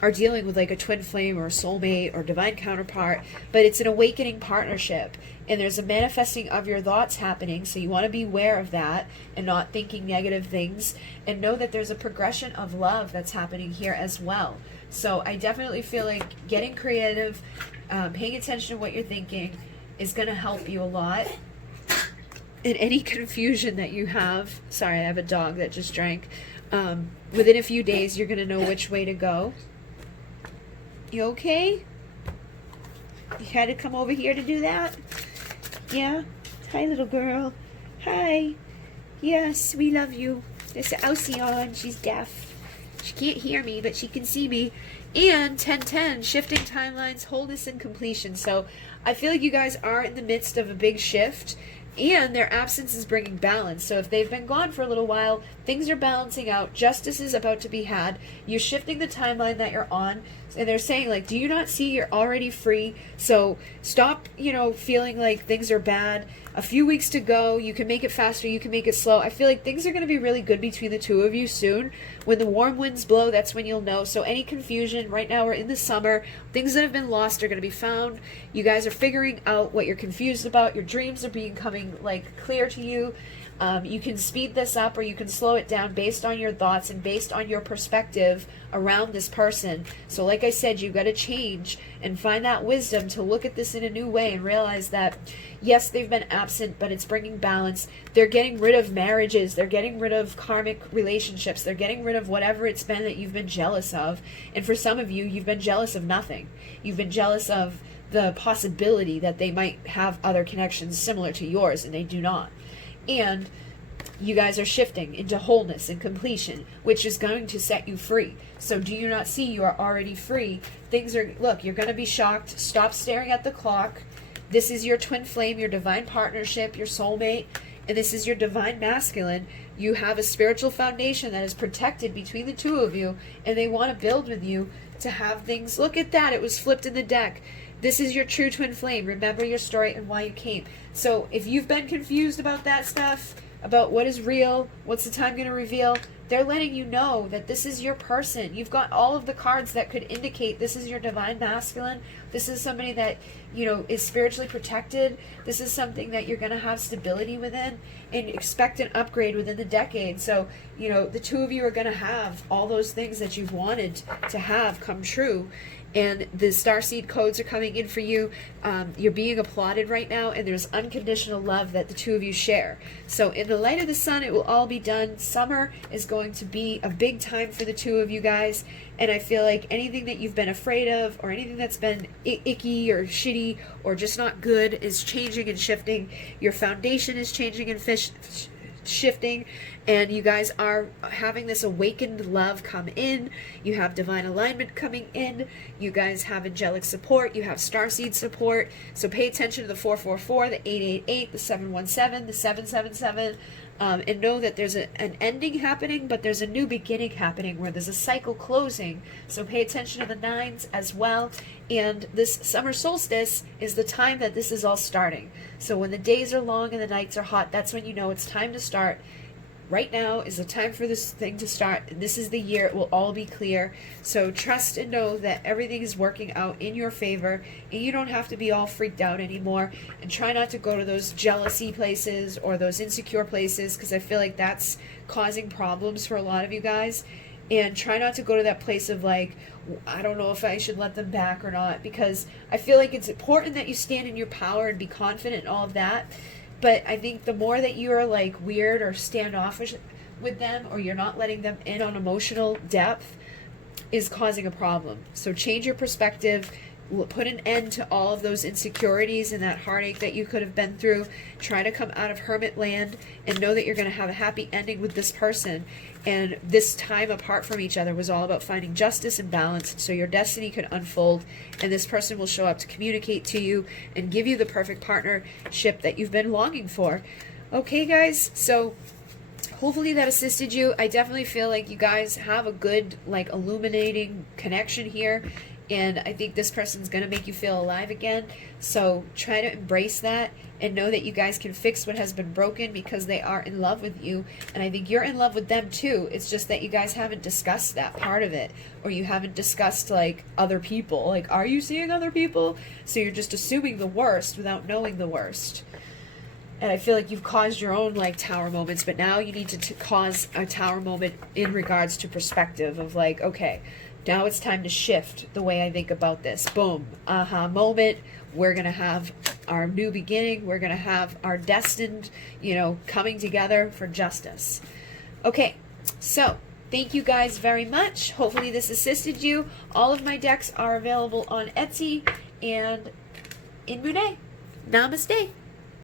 are dealing with like a twin flame or a soulmate or divine counterpart, but it's an awakening partnership, and there's a manifesting of your thoughts happening. So you want to be aware of that and not thinking negative things, and know that there's a progression of love that's happening here as well. So I definitely feel like getting creative, paying attention to what you're thinking is going to help you a lot. And any confusion that you have, sorry, I have a dog that just drank, within a few days you're going to know which way to go. You okay? You had to come over here to do that? Yeah? Hi, little girl. Hi. Yes, we love you. There's Alcyon. She's deaf. She can't hear me, but she can see me. And 1010, shifting timelines, wholeness, and completion. So I feel like you guys are in the midst of a big shift, and their absence is bringing balance. So if they've been gone for a little while, things are balancing out. Justice is about to be had. You're shifting the timeline that you're on. And they're saying, like, do you not see you're already free? So stop, feeling like things are bad. A few weeks to go. You can make it faster. You can make it slow. I feel like things are going to be really good between the two of you soon. When the warm winds blow, that's when you'll know. So any confusion, right now we're in the summer. Things that have been lost are going to be found. You guys are figuring out what you're confused about. Your dreams are becoming, clear to you. You can speed this up or you can slow it down based on your thoughts and based on your perspective around this person. So like I said, you've got to change and find that wisdom to look at this in a new way and realize that, yes, they've been absent, but it's bringing balance. They're getting rid of marriages. They're getting rid of karmic relationships. They're getting rid of whatever it's been that you've been jealous of. And for some of you, you've been jealous of nothing. You've been jealous of the possibility that they might have other connections similar to yours, and they do not. And you guys are shifting into wholeness and completion, which is going to set you free. So do you not see you are already free? Look, you're going to be shocked. Stop staring at the clock. This is your twin flame, your divine partnership, your soulmate, and this is your divine masculine. You have a spiritual foundation that is protected between the two of you, and they want to build with you to have things. Look at that. It was flipped in the deck. This is your true twin flame. Remember your story and why you came. So if you've been confused about that stuff, about what is real, what's the time going to reveal, they're letting you know that this is your person. You've got all of the cards that could indicate this is your divine masculine. This is somebody that, is spiritually protected. This is something that you're going to have stability within and expect an upgrade within the decade. So, the two of you are going to have all those things that you've wanted to have come true. And the starseed codes are coming in for you. You're being applauded right now, and there's unconditional love that the two of you share. So in the light of the sun, it will all be done. Summer is going to be a big time for the two of you guys, and I feel like anything that you've been afraid of or anything that's been icky or shitty or just not good is changing and shifting. Your foundation is changing and shifting, and you guys are having this awakened love come in. You have divine alignment coming in. You guys have angelic support. You have starseed support. So pay attention to the 444, the 888, the 717, the 777, and know that there's an ending happening, but there's a new beginning happening where there's a cycle closing. So pay attention to the 9s as well. And this summer solstice is the time that this is all starting. So when the days are long and the nights are hot, that's when you know it's time to start. Right now is the time for this thing to start. And this is the year it will all be clear. So trust and know that everything is working out in your favor, and you don't have to be all freaked out anymore. And try not to go to those jealousy places or those insecure places, because I feel like that's causing problems for a lot of you guys. And try not to go to that place of I don't know if I should let them back or not, because I feel like it's important that you stand in your power and be confident and all of that. But I think the more that you are weird or standoffish with them, or you're not letting them in on emotional depth, is causing a problem. So change your perspective. Put an end to all of those insecurities and that heartache that you could have been through. Try to come out of hermit land and know that you're going to have a happy ending with this person. And this time apart from each other was all about finding justice and balance so your destiny could unfold, and this person will show up to communicate to you and give you the perfect partnership that you've been longing for. Okay, guys, so hopefully that assisted you. I definitely feel like you guys have a good, illuminating connection here. And I think this person's going to make you feel alive again. So try to embrace that and know that you guys can fix what has been broken, because they are in love with you. And I think you're in love with them too. It's just that you guys haven't discussed that part of it. Or you haven't discussed other people. Are you seeing other people? So you're just assuming the worst without knowing the worst. And I feel like you've caused your own tower moments, but now you need to cause a tower moment in regards to perspective of okay, now it's time to shift the way I think about this. Boom. Aha moment. We're going to have our new beginning. We're going to have our destined, coming together for justice. Okay. So thank you guys very much. Hopefully this assisted you. All of my decks are available on Etsy and in Monet. Namaste.